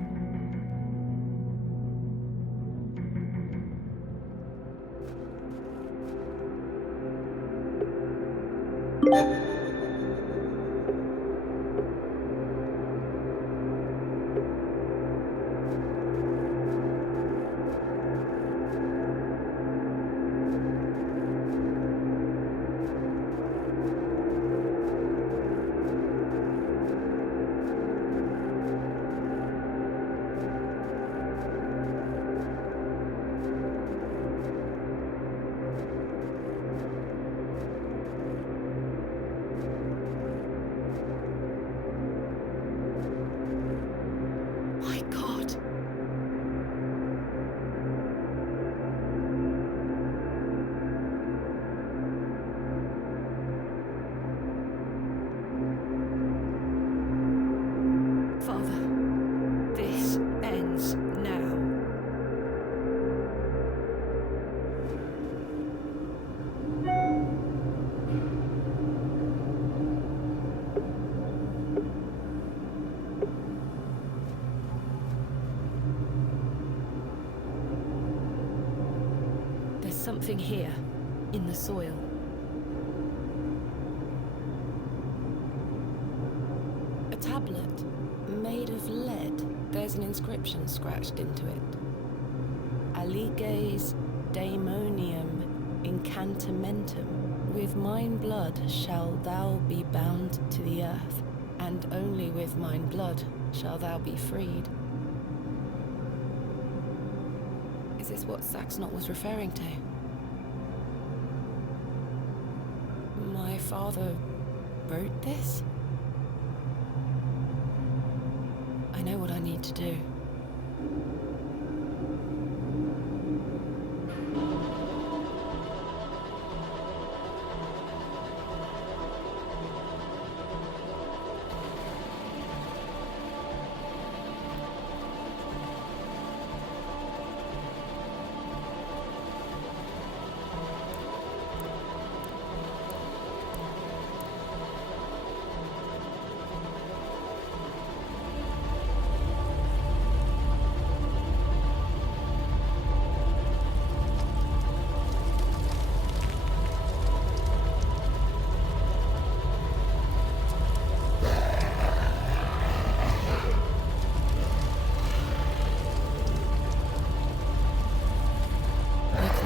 My God. Father, this ends now. There's something here, in the soil. A tablet, made of lead. There's an inscription scratched into it. Aliges daemonium incantamentum. With mine blood shall thou be bound to the earth, and only with mine blood shall thou be freed. Is this what Saxnot was referring to? My father wrote this? I know what I need to do.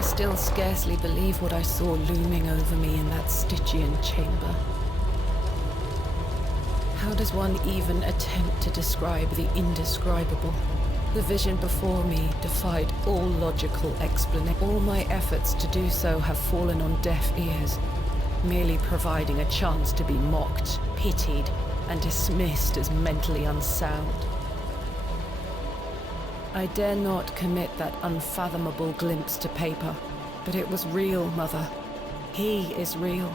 Still scarcely believe what I saw looming over me in that Stygian chamber. How does one even attempt to describe the indescribable? The vision before me defied all logical explanation. All my efforts to do so have fallen on deaf ears, merely providing a chance to be mocked, pitied, and dismissed as mentally unsound. I dare not commit that unfathomable glimpse to paper, but it was real, Mother. He is real.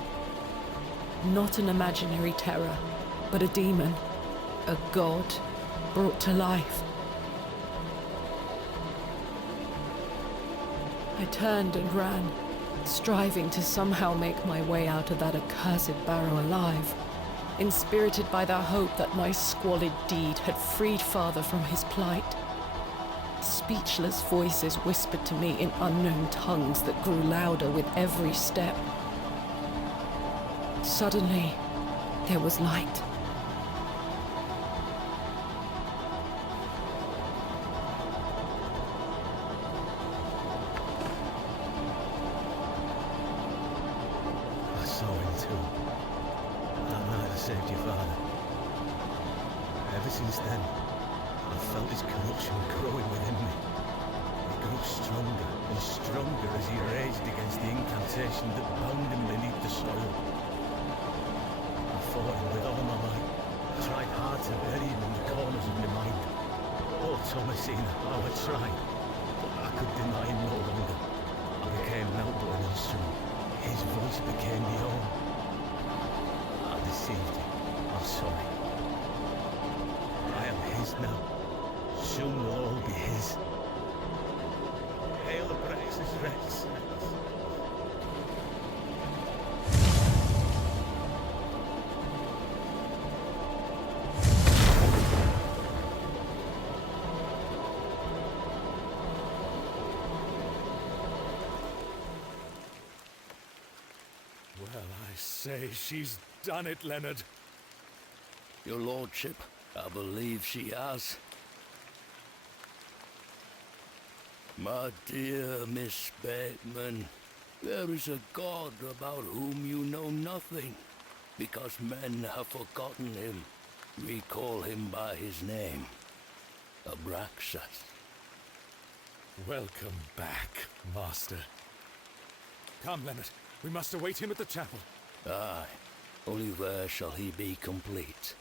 Not an imaginary terror, but a demon, a god, brought to life. I turned and ran, striving to somehow make my way out of that accursed barrow alive, inspirited by the hope that my squalid deed had freed father from his plight. Speechless voices whispered to me in unknown tongues that grew louder with every step. Suddenly, there was light. I saw him too. That night I saved your father. Ever since then, I felt his corruption growing within me. He grew stronger and stronger as he raged against the incantation that bound him beneath the soil. I fought him with all my might. I tried hard to bury him in the corners of my mind. Oh, Thomasina, how I tried. But I could deny him no longer. I became naught but an instrument. His voice became my own. I deceived him. I'm sorry. I am his now. Soon we'll all be his. Hail the Brex's Rex. Well, I say, she's done it, Leonard. Your lordship, I believe she has. My dear Miss Bateman, there is a God about whom you know nothing. Because men have forgotten him, we call him by his name, Abraxas. Welcome back, Master. Come, Leonard. We must await him at the chapel. Aye, only there shall he be complete.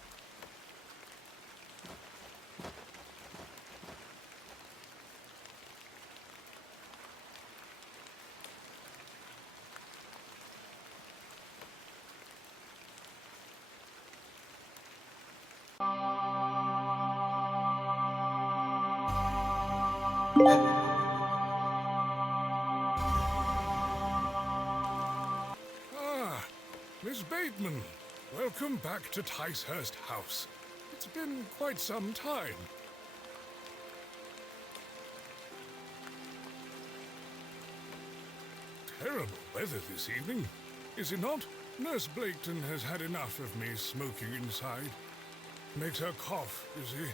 Miss Bateman, welcome back to Ticehurst House. It's been quite some time. Terrible weather this evening, is it not? Nurse Blaketon has had enough of me smoking inside. Makes her cough, you see.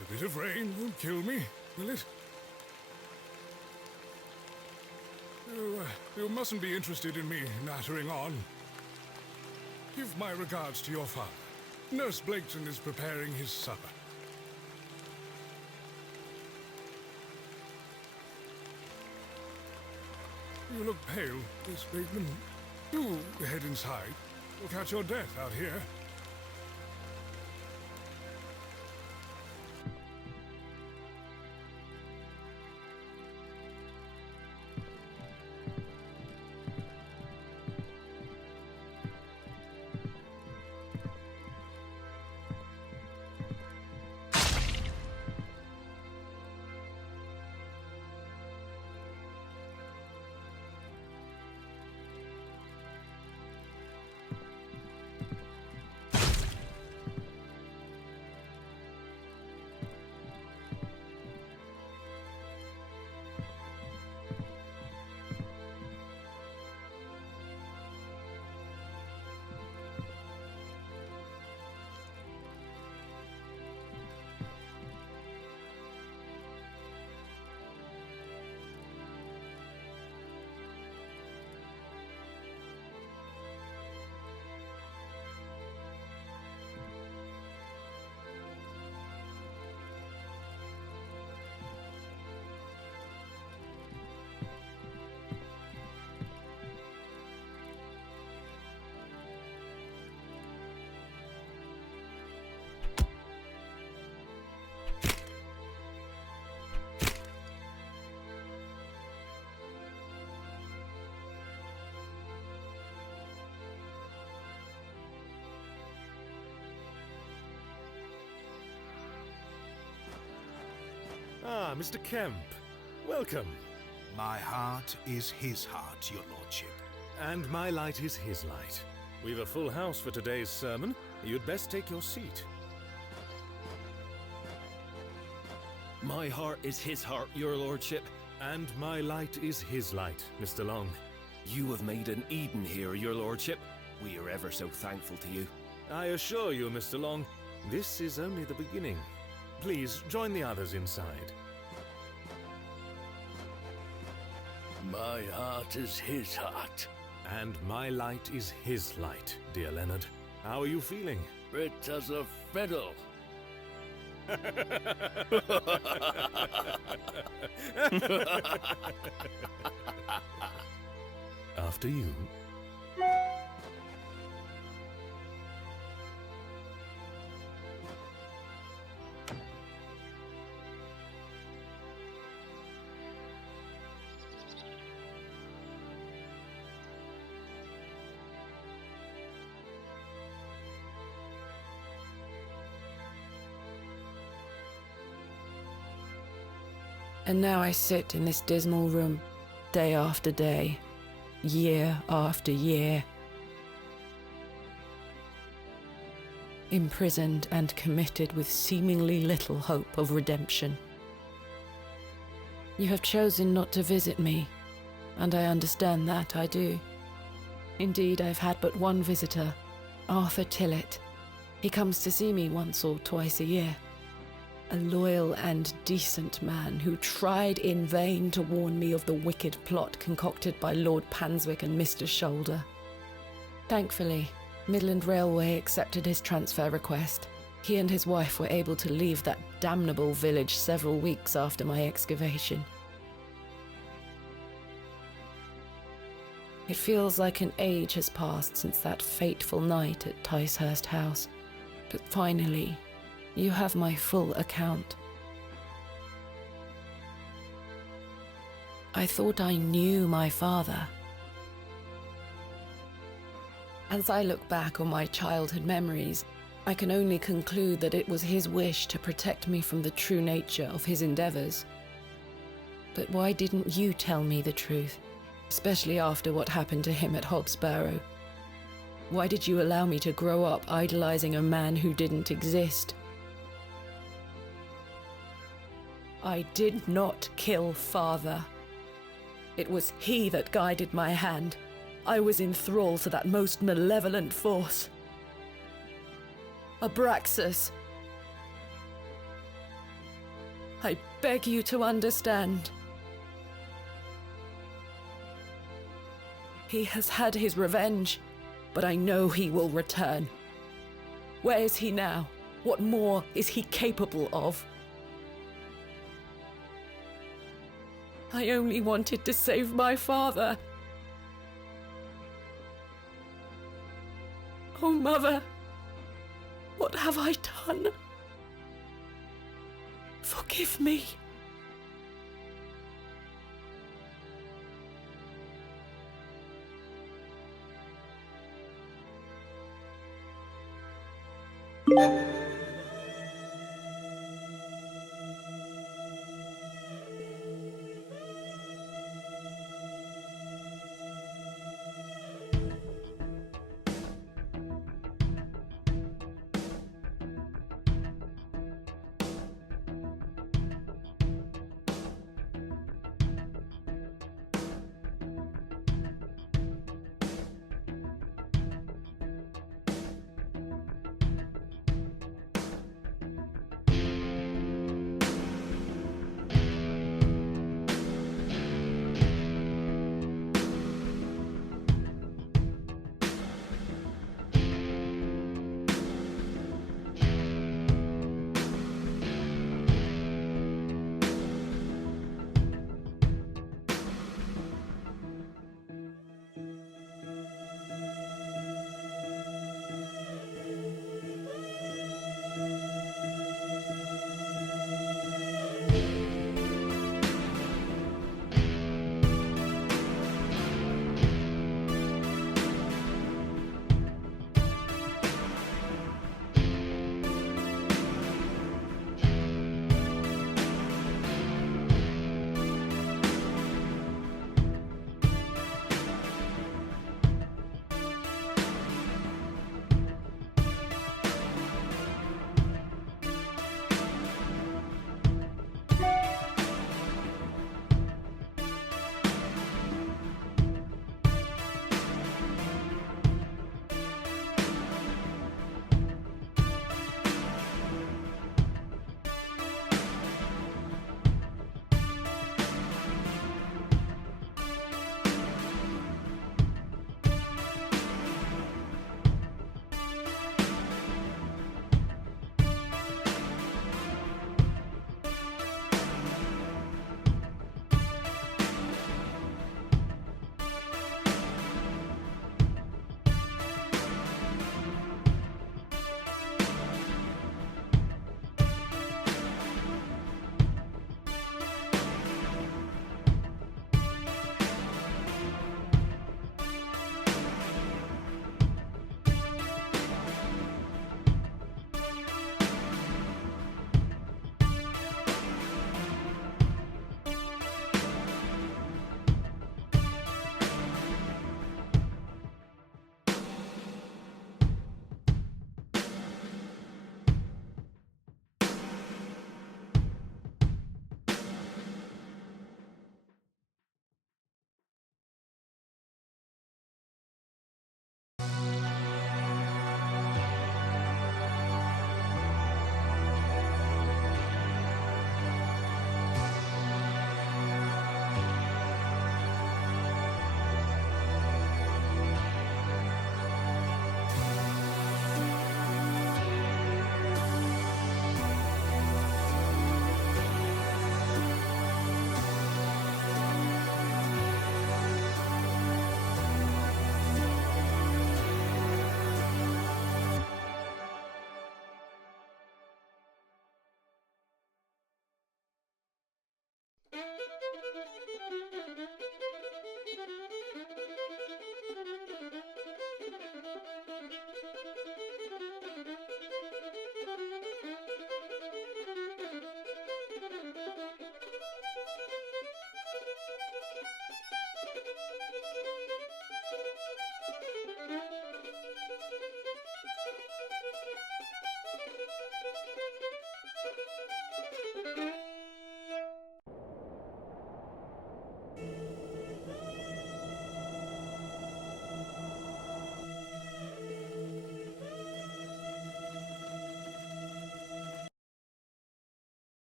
A bit of rain won't kill me, will it? You mustn't be interested in me nattering on. Give my regards to your father. Nurse Blaketon is preparing his supper. You look pale, Miss Bateman. Do head inside. You'll catch your death out here. Ah, Mr. Kemp. Welcome. My heart is his heart, your lordship. And my light is his light. We've a full house for today's sermon. You'd best take your seat. My heart is his heart, your lordship. And my light is his light, Mr. Long. You have made an Eden here, your lordship. We are ever so thankful to you. I assure you, Mr. Long, this is only the beginning. Please, join the others inside. My heart is his heart. And my light is his light, dear Leonard. How are you feeling? Fit as a fiddle. After you. And now I sit in this dismal room, day after day, year after year, imprisoned and committed with seemingly little hope of redemption. You have chosen not to visit me, and I understand that, I do. Indeed, I've had but one visitor, Arthur Tillett. He comes to see me once or twice a year. A loyal and decent man who tried in vain to warn me of the wicked plot concocted by Lord Panswick and Mr.Shoulder. Thankfully, Midland Railway accepted his transfer request. He and his wife were able to leave that damnable village several weeks after my excavation. It feels like an age has passed since that fateful night at Ticehurst House, but finally, you have my full account. I thought I knew my father. As I look back on my childhood memories, I can only conclude that it was his wish to protect me from the true nature of his endeavors. But why didn't you tell me the truth, especially after what happened to him at Hobs Barrow? Why did you allow me to grow up idolizing a man who didn't exist? I did not kill father. It was he that guided my hand. I was in thrall to that most malevolent force. Abraxas. I beg you to understand. He has had his revenge, but I know he will return. Where is he now? What more is he capable of? I only wanted to save my father. Oh, Mother, what have I done? Forgive me.